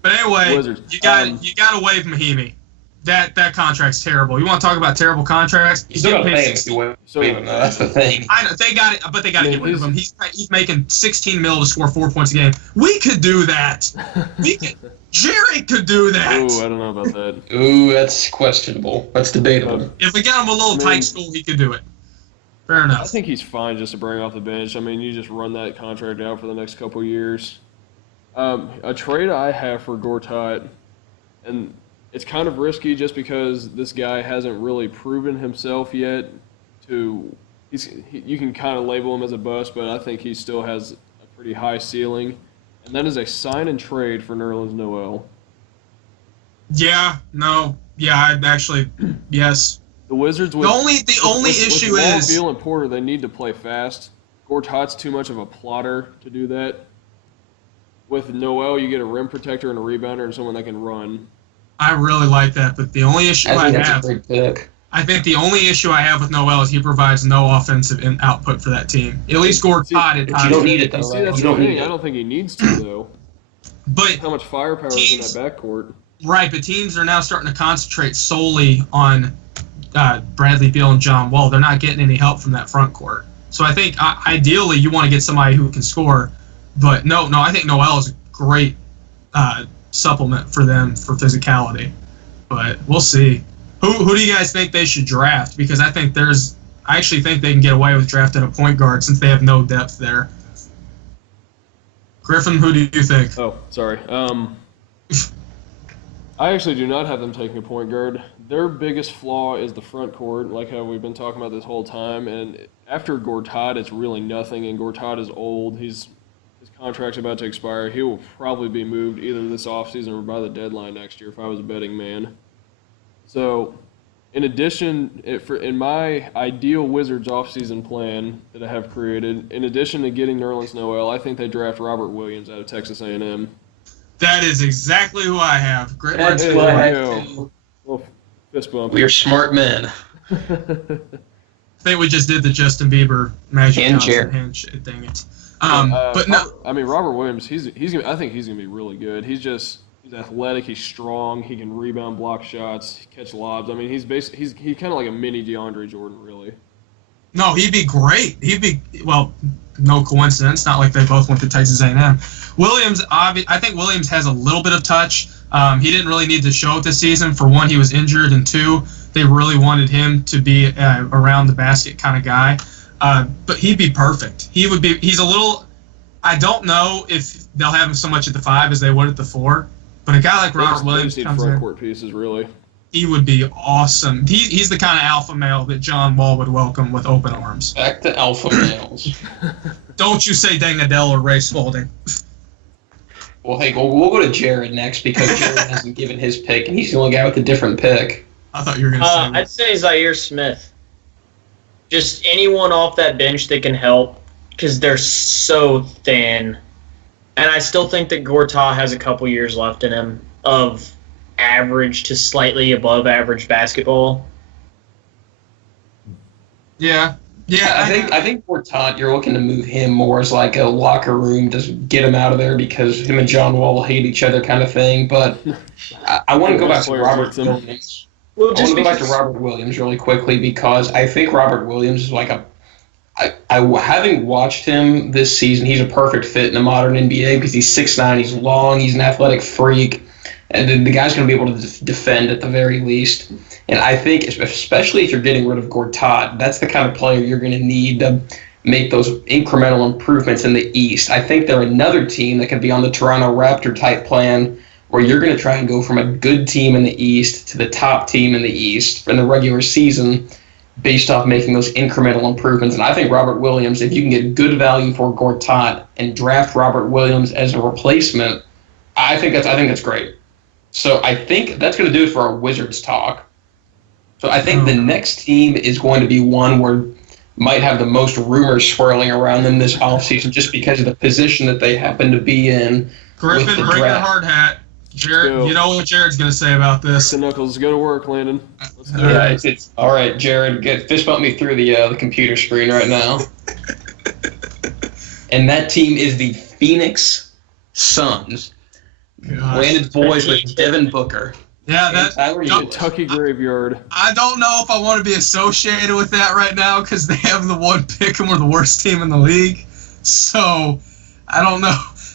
But anyway, Wizards. you got to waive Mahimi. That contract's terrible. You want to talk about terrible contracts? He's still paying if you waive him, though. That's the thing. I know they got it, but they got to get rid of him. He's making 16 mil to score 4 points a game. We could do that. Jerry could do that. Ooh, I don't know about that. Ooh, that's questionable. That's debatable. If we get him a little tight school, he could do it. Fair enough. I think he's fine just to bring off the bench. I mean, you just run that contract out for the next couple of years. A trade I have for Gortat, and it's kind of risky just because this guy hasn't really proven himself yet. You can kind of label him as a bust, but I think he still has a pretty high ceiling. And that is a sign and trade for Nerlens Noel. Yeah, no, yeah, I'd actually, yes. The Wizards. The only issue is Beal and Porter. They need to play fast. Gortat's too much of a plotter to do that. with Noel, you get a rim protector and a rebounder and someone that can run. I really like that, but the only issue I think that's have, a great pick. I think the only issue I have with Noel is he provides no offensive output for that team. At least Gortat at But times. you don't need it, though, See, right? that's You the don't thing. need I it. don't think he needs to, though. But How much firepower Teams- is in that backcourt? right, but teams are now starting to concentrate solely on Bradley Beal and John Wall. They're not getting any help from that front court. So I think ideally you want to get somebody who can score. But no, I think Noel is a great supplement for them for physicality. But we'll see. Who do you guys think they should draft? Because I actually think they can get away with drafting a point guard since they have no depth there. Griffin, who do you think? Oh, sorry. I actually do not have them taking a point guard. Their biggest flaw is the front court, like how we've been talking about this whole time. And after Gortat, it's really nothing. And Gortat is old. His contract's about to expire. He will probably be moved either this offseason or by the deadline next year if I was a betting man. So, in addition, in my ideal Wizards offseason plan that I have created, in addition to getting Nerlens Noel, I think they draft Robert Williams out of Texas A&M. That is exactly who I have. Great. That's Hey, what I there had you to. go. Well, fist bump. We are smart men. I think we just did the Justin Bieber Magic And Johnson Jared. handshake. Dang it. But no, I mean, Robert Williams, I think he's gonna be really good. He's athletic, he's strong, he can rebound, block shots, catch lobs. I mean, he's kind of like a mini DeAndre Jordan, really. no, he'd be great. No coincidence. Not like they both went to Texas A&M. Williams, I think Williams has a little bit of touch. He didn't really need to show it this season. For one, he was injured, and two, they really wanted him to be around the basket kind of guy. But he'd be perfect. He's a little. I don't know if they'll have him so much at the 5 as they would at the 4. But a guy like Robert Williams need comes front in, court pieces, really. he would be awesome. He's the kind of alpha male that John Wall would welcome with open arms. Back to alpha males. Don't you say Dang Adele or Ray Spalding. Well, hey, we'll go to Jared next because Jared hasn't given his pick, and he's the only guy with a different pick. I thought you were going to say that. I'd say Zaire Smith. Just anyone off that bench that can help because they're so thin. And I still think that Gortat has a couple years left in him of average to slightly above average basketball. Yeah. I think Gortat, you're looking to move him more as like a locker room, just get him out of there because him and John Wall hate each other kind of thing. But I want to go back to Robert Williams. Well, I want just to go back to because Robert Williams really quickly because I think Robert Williams is like having watched him this season, he's a perfect fit in the modern NBA because he's 6'9", he's long, he's an athletic freak, and the guy's going to be able to defend at the very least. And I think, especially if you're getting rid of Gortat, that's the kind of player you're going to need to make those incremental improvements in the East. I think they're another team that could be on the Toronto Raptor-type plan where you're going to try and go from a good team in the East to the top team in the East in the regular season based off making those incremental improvements. And I think Robert Williams, if you can get good value for Gortat and draft Robert Williams as a replacement, I think that's great. So I think that's going to do it for our Wizards talk. So I think the next team is going to be one where might have the most rumors swirling around them this offseason just because of the position that they happen to be in. Griffin, with the bring your draft. hard hat. Jared, go. you know what Jared's going to say about this. The Knuckles, go to work, Landon. Let's do Yeah, it. it's all right, Jared. Fist bump me through the computer screen right now. And that team is the Phoenix Suns. Gosh. Landed boys with Devin Booker. Yeah, And that. Tyler no, Ulis. Kentucky Graveyard. I don't know if I want to be associated with that right now because they have the one pick and we're the worst team in the league. So, I don't know.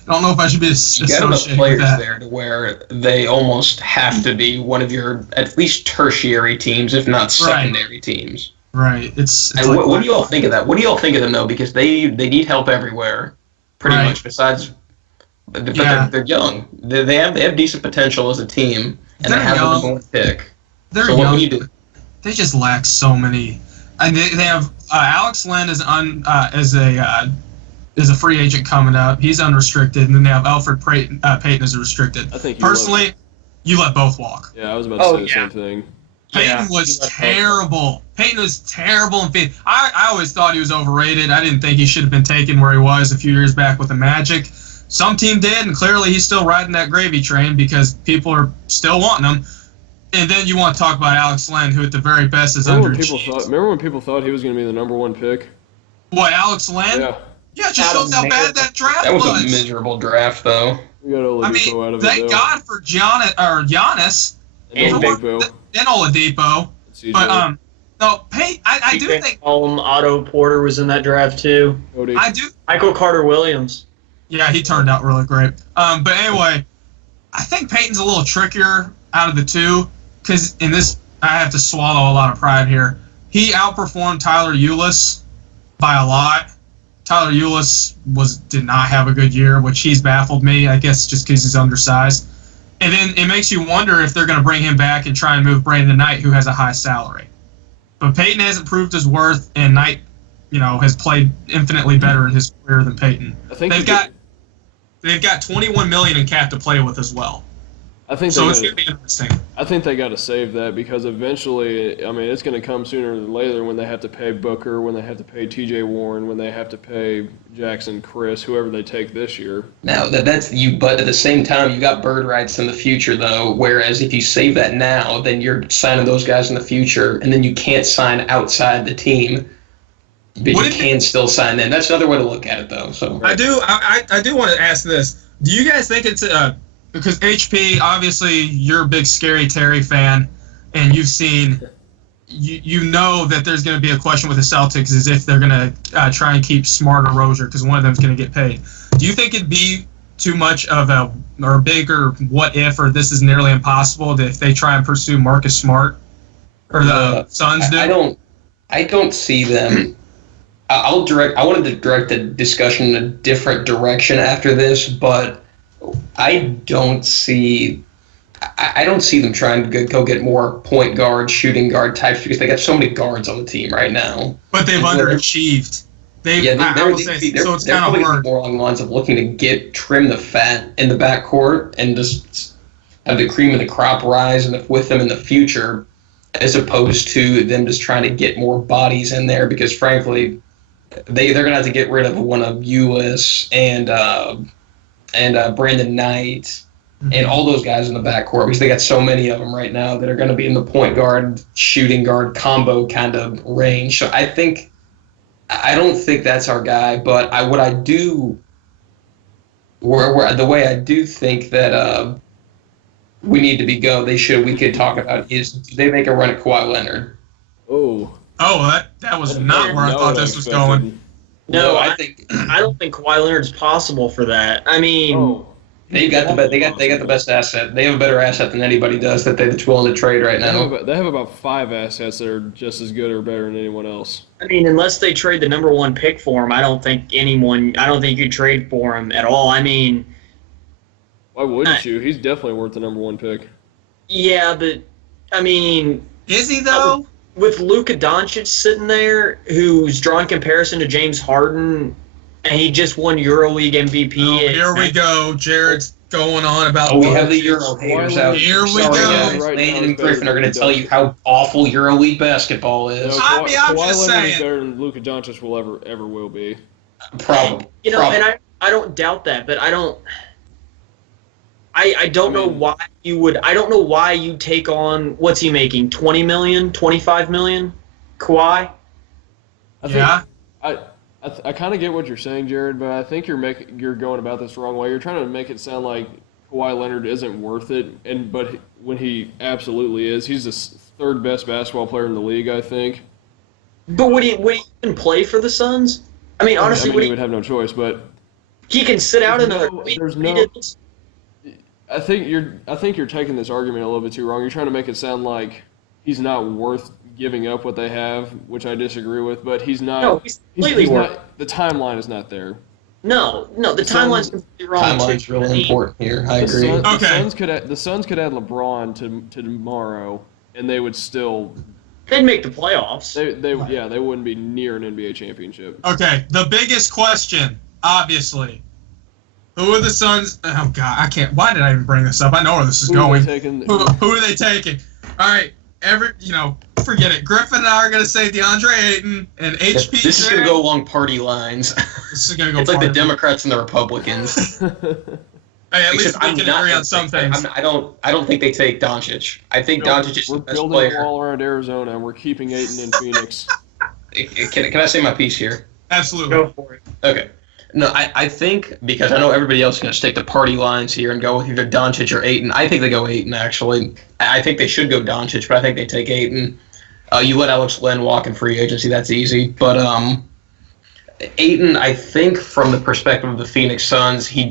I don't know if I should be You got enough associated with players that. there to where they almost have to be one of your at least tertiary teams, if not secondary teams. Right. It's And like, what do you all think of that? What do you all think of them though? Because they need help everywhere, pretty Right. much. Besides, but Yeah. they're young. They have decent potential as a team, and They're they have the young. number one pick. they're So what young. can you do? They just lack so many. And they have Alex Len is a free agent coming up. He's unrestricted, and then they have Alfred Payton as a restricted. I think Personally, you let both walk. Yeah, I was about to say the same thing. Payton was terrible. Payton was terrible in Phoenix. I always thought he was overrated. I didn't think he should have been taken where he was a few years back with the Magic. some team did, and clearly he's still riding that gravy train because people are still wanting him. And then you want to talk about Alex Len, who at the very best is underachieved. Remember when people thought he was going to be the number 1 pick? What, Alex Len? Yeah. Yeah, it just shows how bad that draft was. That was a miserable draft, though. We got Oladipo out of it, thank God for Giannis and Oladipo. And Oladipo. But no, Peyton, I do think Otto Porter was in that draft too. I do. Michael Carter Williams. Yeah, he turned out really great. But anyway, I think Peyton's a little trickier out of the two because in this, I have to swallow a lot of pride here. He outperformed Tyler Ulis by a lot. Tyler Ulis did not have a good year, which he's baffled me, I guess just because he's undersized. And then it makes you wonder if they're going to bring him back and try and move Brandon Knight, who has a high salary. But Peyton hasn't proved his worth, and Knight, has played infinitely better in his career than Peyton. I think they've got $21 million in cap to play with as well. It's going to be interesting. I think they got to save that because eventually, it's going to come sooner than later when they have to pay Booker, when they have to pay T.J. Warren, when they have to pay Jackson, Chris, whoever they take this year. Now that's you, but at the same time, you got bird rights in the future, though. Whereas if you save that now, then you're signing those guys in the future, and then you can't sign outside the team, but you can still sign them. That's another way to look at it, though. So I do want to ask this: do you guys think it's because HP, obviously, you're a big Scary Terry fan, and you've seen, you know that there's going to be a question with the Celtics is if they're going to try and keep Smart or Rozier because one of them's going to get paid. Do you think it'd be too much of a bigger what if, or this is nearly impossible if they try and pursue Marcus Smart or the Suns do? I don't see them. I wanted to direct the discussion in a different direction after this, but I don't see them trying to go get more point guard, shooting guard types because they got so many guards on the team right now. But they've underachieved. So it's kind of hard. More along the lines of looking to trim the fat in the backcourt and just have the cream of the crop rise with them in the future, as opposed to them just trying to get more bodies in there because frankly, they're gonna have to get rid of one of Ulis and Brandon Knight, and all those guys in the backcourt because they got so many of them right now that are going to be in the point guard, shooting guard combo kind of range. So I don't think that's our guy. But the way I do think that we need to we could talk about is do they make a run at Kawhi Leonard? Oh, that was not where I thought this was going. No, I don't think Kawhi Leonard's possible for that. They got the best asset. They have a better asset than anybody does that they're willing to trade right now. They have about 5 assets that are just as good or better than anyone else. Unless they trade the number 1 pick for him, I don't think you trade for him at all. Why wouldn't you? He's definitely worth the number 1 pick. Yeah, but is he though? With Luka Doncic sitting there, who's drawing comparison to James Harden, and he just won EuroLeague MVP. Oh, here we go. Jared's going on about. We have the Euro haters out here. Here we go. Guys. Landon and Griffin are going to tell you how awful EuroLeague basketball is. No, I'm just saying. Kawhi better than Luka Doncic ever will be. Probably. And I don't doubt that, but I don't. I don't know why you would. I don't know why you take on. What's he making? 20 million, 25 million, Kawhi. I kind of get what you're saying, Jared, but I think you're going about this the wrong way. You're trying to make it sound like Kawhi Leonard isn't worth it, but when he absolutely is, he's the 3rd best basketball player in the league, I think. But would he even play for the Suns? Honestly, he would have no choice, but he can sit out another. I think you're taking this argument a little bit too wrong. You're trying to make it sound like he's not worth giving up what they have, which I disagree with. But he's not. No, he's completely worth. The timeline is not there. No, the timeline's completely wrong. Timeline's really important here. I agree. The Suns could add LeBron to tomorrow, and they would still. They'd make the playoffs. They wouldn't be near an NBA championship. Okay, the biggest question, obviously. Who are the Suns? Oh, God, I can't. Why did I even bring this up? I know where this is going. Who are they taking? All right, forget it. Griffin and I are going to say DeAndre Ayton and HP. This is going to go along party lines. This is going to go. It's like the Democrats and the Republicans. Hey, at least we can agree on some things. I don't think they take Doncic. I think Doncic is the best player. We're building a wall around Arizona, and we're keeping Ayton in Phoenix. Can I say my piece here? Absolutely. Go for it. Okay. No, I think, because I know everybody else is going to stick to party lines here and go with either Doncic or Ayton. I think they go Ayton, actually. I think they should go Doncic, but I think they take Ayton. You let Alex Len walk in free agency, that's easy. But Ayton, I think from the perspective of the Phoenix Suns, you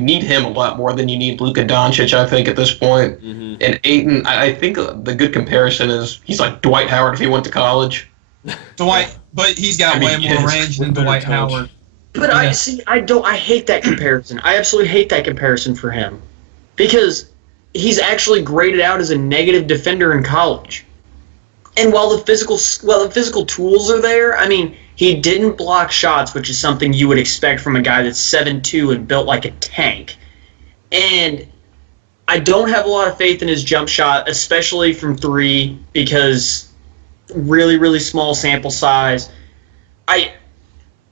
need him a lot more than you need Luka Doncic, I think, at this point. Mm-hmm. And Ayton, I think the good comparison is he's like Dwight Howard if he went to college. But he's got way more range than Dwight Howard. But I hate that comparison. I absolutely hate that comparison for him. Because he's actually graded out as a negative defender in college. And while the physical tools are there, I mean, he didn't block shots, which is something you would expect from a guy that's 7'2" and built like a tank. And I don't have a lot of faith in his jump shot, especially from three, because really, really small sample size.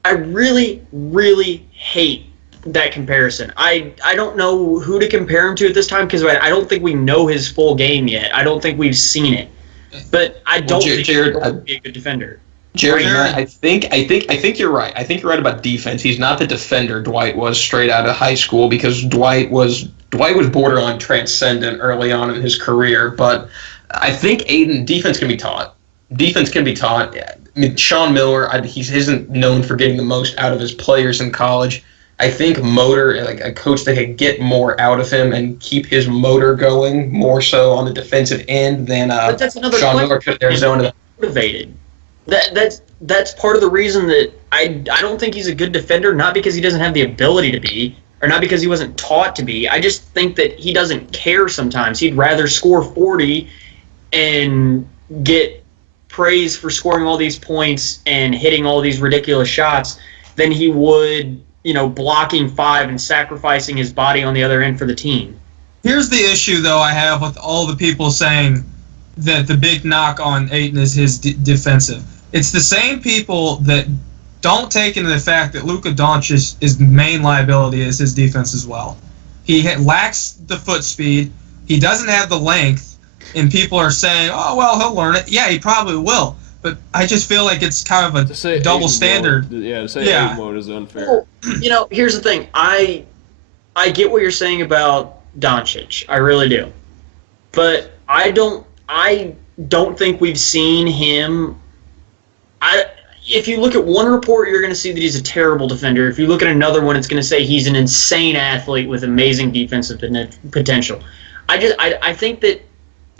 I really, really hate that comparison. I don't know who to compare him to at this time because I don't think we know his full game yet. I don't think we've seen it. But I don't think he'll be a good defender. Jared, I think you're right. I think you're right about defense. He's not the defender Dwight was straight out of high school, because Dwight was borderline transcendent early on in his career. But I think Ayton, defense can be taught. I mean, Sean Miller, he isn't known for getting the most out of his players in college. I think motor, like a coach that could get more out of him and keep his motor going more so on the defensive end than Sean Miller could at Arizona. Motivated. That's part of the reason that I don't think he's a good defender, not because he doesn't have the ability to be, or not because he wasn't taught to be. I just think that he doesn't care sometimes. He'd rather score 40 and get praise for scoring all these points and hitting all these ridiculous shots than he would, blocking 5 and sacrificing his body on the other end for the team. Here's the issue, though, I have with all the people saying that the big knock on Ayton is his defensive. It's the same people that don't take into the fact that Luka Doncic's main liability is his defense as well. He lacks the foot speed. He doesn't have the length. And people are saying, oh, well, he'll learn it. Yeah, he probably will. But I just feel like it's kind of a double standard. To say Ayton won't is unfair. Well, here's the thing. I get what you're saying about Doncic. I really do. But I don't think we've seen him. If you look at one report, you're going to see that he's a terrible defender. If you look at another one, it's going to say he's an insane athlete with amazing defensive potential. I think that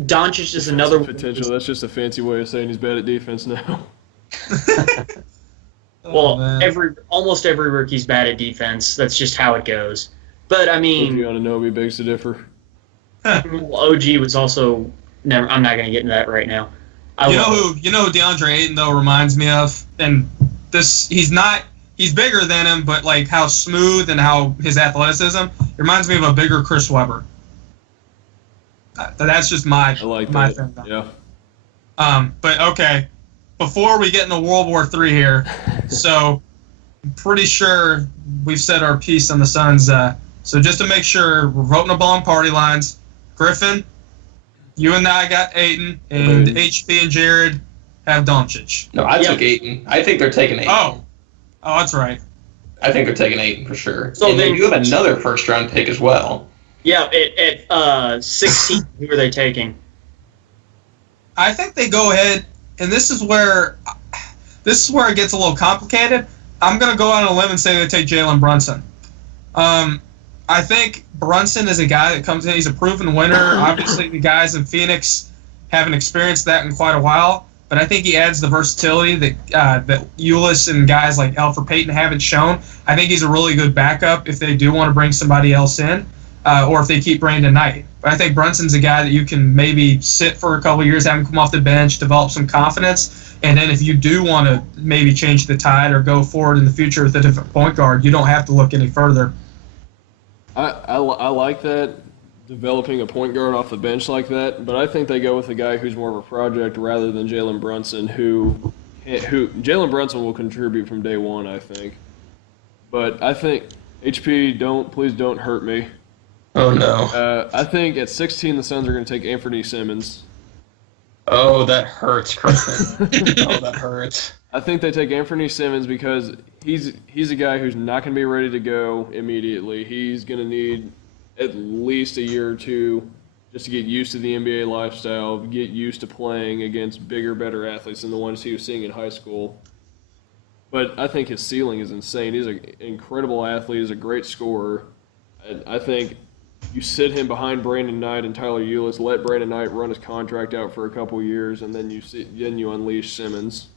Doncic is another potential. That's just a fancy way of saying he's bad at defense now. Almost every rookie's bad at defense. That's just how it goes. But I mean, you want to know, we begs to differ. OG was also never. I'm not going to get into that right now. You know who DeAndre Ayton though reminds me of, and he's bigger than him, but like how smooth and how his athleticism, it reminds me of a bigger Chris Webber. That's just my thing. Yeah. But okay, before we get into World War III here, so I'm pretty sure we've said our piece on the Suns. So just to make sure, we're voting along party lines. Griffin, you and I got Ayton, and HP and Jared have Doncic. No, I took Ayton. I think they're taking Ayton. Oh, that's right. I think they're taking Ayton for sure. So and then you have another first-round pick as well. Yeah, at 16, who are they taking? I think they go ahead, and this is where it gets a little complicated. I'm going to go out on a limb and say they take Jalen Brunson. I think Brunson is a guy that comes in. He's a proven winner. Obviously, the guys in Phoenix haven't experienced that in quite a while, but I think he adds the versatility that Ulis and guys like Elfrid Payton haven't shown. I think he's a really good backup if they do want to bring somebody else in. Or if they keep Brandon Knight. But I think Brunson's a guy that you can maybe sit for a couple of years, have him come off the bench, develop some confidence, and then if you do want to maybe change the tide or go forward in the future with a different point guard, you don't have to look any further. I like that developing a point guard off the bench like that, but I think they go with a guy who's more of a project rather than Jalen Brunson, who Jalen Brunson will contribute from day one, I think. But I think please don't hurt me. Oh no. I think at 16 the Suns are going to take Anthony Simmons. Oh, that hurts, Griffin. Oh, that hurts. I think they take Anthony Simmons because he's a guy who's not going to be ready to go immediately. He's going to need at least a year or two just to get used to the NBA lifestyle, get used to playing against bigger, better athletes than the ones he was seeing in high school. But I think his ceiling is insane. He's an incredible athlete. He's a great scorer. And I think you sit him behind Brandon Knight and Tyler Ulis, let Brandon Knight run his contract out for a couple years, and then you unleash Simmons.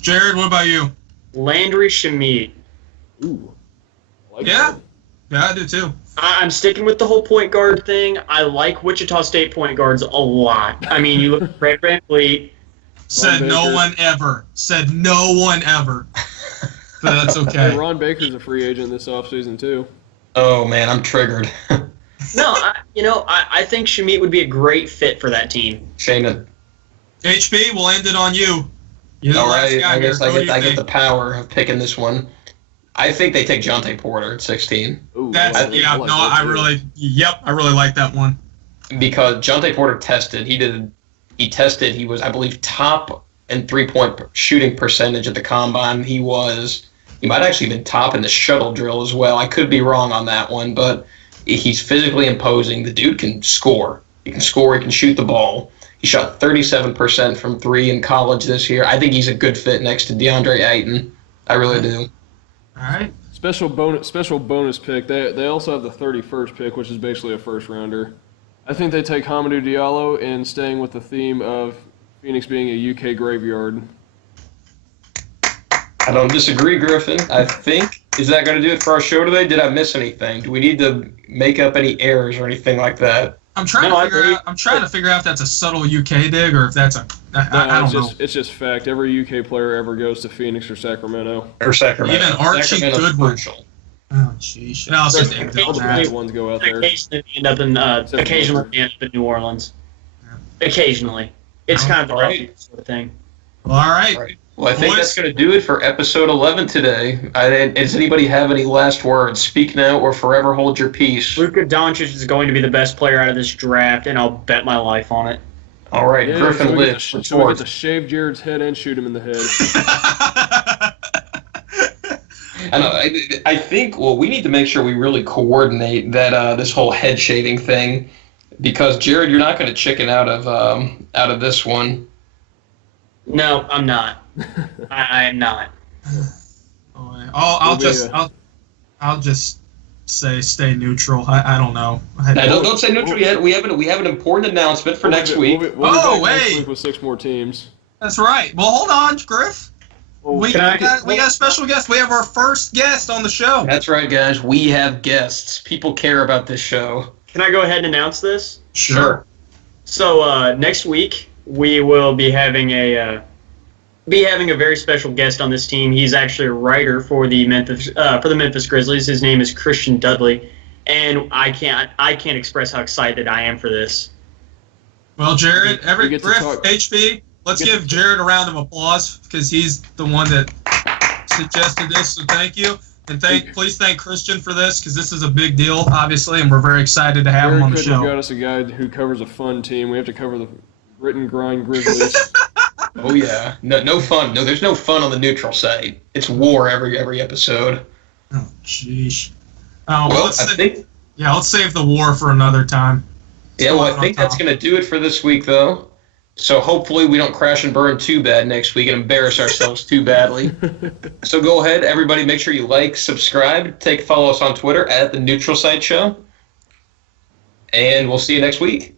Jared, what about you? Landry Shamet. Ooh. I like Yeah. that. Yeah, I do too. I'm sticking with the whole point guard thing. I like Wichita State point guards a lot. I mean, you look at Fred VanVleet. Said no Baker. one ever. Said no one ever. But that's okay. Hey, Ron Baker's a free agent this offseason, too. Oh man, I'm triggered. No, I think Shamet would be a great fit for that team. Shayna. HP, we'll end it on you. You're the All last right, guy I guess here. I What do get you the think? power of picking this one. I think they take Jonte Porter at 16 Ooh, That's I like that I too. really like that one. because Jonte Porter tested. He tested. He was, I believe, top in 3-point shooting percentage at the combine. He might actually have been top in the shuttle drill as well. I could be wrong on that one, but he's physically imposing. The dude can score. He can score. He can shoot the ball. He shot 37% from 3 in college this year. I think he's a good fit next to DeAndre Ayton. I really do. All right. Special bonus pick. They also have the 31st pick, which is basically a first rounder. I think they take Hamidou Diallo, and staying with the theme of Phoenix being a UK graveyard. I don't disagree, Griffin. I think, is that going to do it for our show today? Did I miss anything? Do we need to make up any errors or anything like that? I'm trying to figure out if that's a subtle UK dig or if that's I don't know. It's just fact. Every UK player ever goes to Phoenix or Sacramento. Or Sacramento. Even Archie Sacramento's Goodwin. crucial. Oh, jeez. No, it's just All the bad ones go out there. Occasionally end up in New Orleans. Occasionally. It's kind of the Right. right sort of thing. All right. Right. Well, I think Boys. that's going to do it for episode 11 today. Does anybody have any last words? Speak now or forever hold your peace. Luka Doncic is going to be the best player out of this draft, and I'll bet my life on it. All right, Yeah, Griffin so we get Lips, to report. shave Jared's head and shoot him in the head. I think, well, we need to make sure we really coordinate that this whole head shaving thing, because Jared, you're not going to chicken out of this one. No, I'm not. I am not. I'll just say stay neutral. I don't know. Now, don't say neutral yet. We have an important announcement for next week. We'll be back next week with 6 more teams. That's right. Well, hold on, Griff. Well, We got a special guest. We have our first guest on the show. That's right, guys. We have guests. People care about this show. Can I go ahead and announce this? Sure. So next week we will be having a very special guest on this team. He's actually a writer for the Memphis Grizzlies. His name is Christian Dudley, and I can't express how excited I am for this. Well, Jared, We get to Griff, talk- HB, let's give Jared a round of applause because he's the one that suggested this. So thank you, and please thank Christian for this because this is a big deal, obviously, and we're very excited to have him on the Jared show. got us a guy who covers a fun team. We have to cover the grit and grind Grizzlies. Oh yeah, no fun. No, there's no fun on the neutral site. It's war every episode. Oh, jeez. Well, let's let's save the war for another time. Yeah, well, I think that's going to do it for this week, though. So hopefully we don't crash and burn too bad next week and embarrass ourselves too badly. So go ahead, everybody, make sure you like, subscribe, follow us on Twitter at The Neutral Site Show. And we'll see you next week.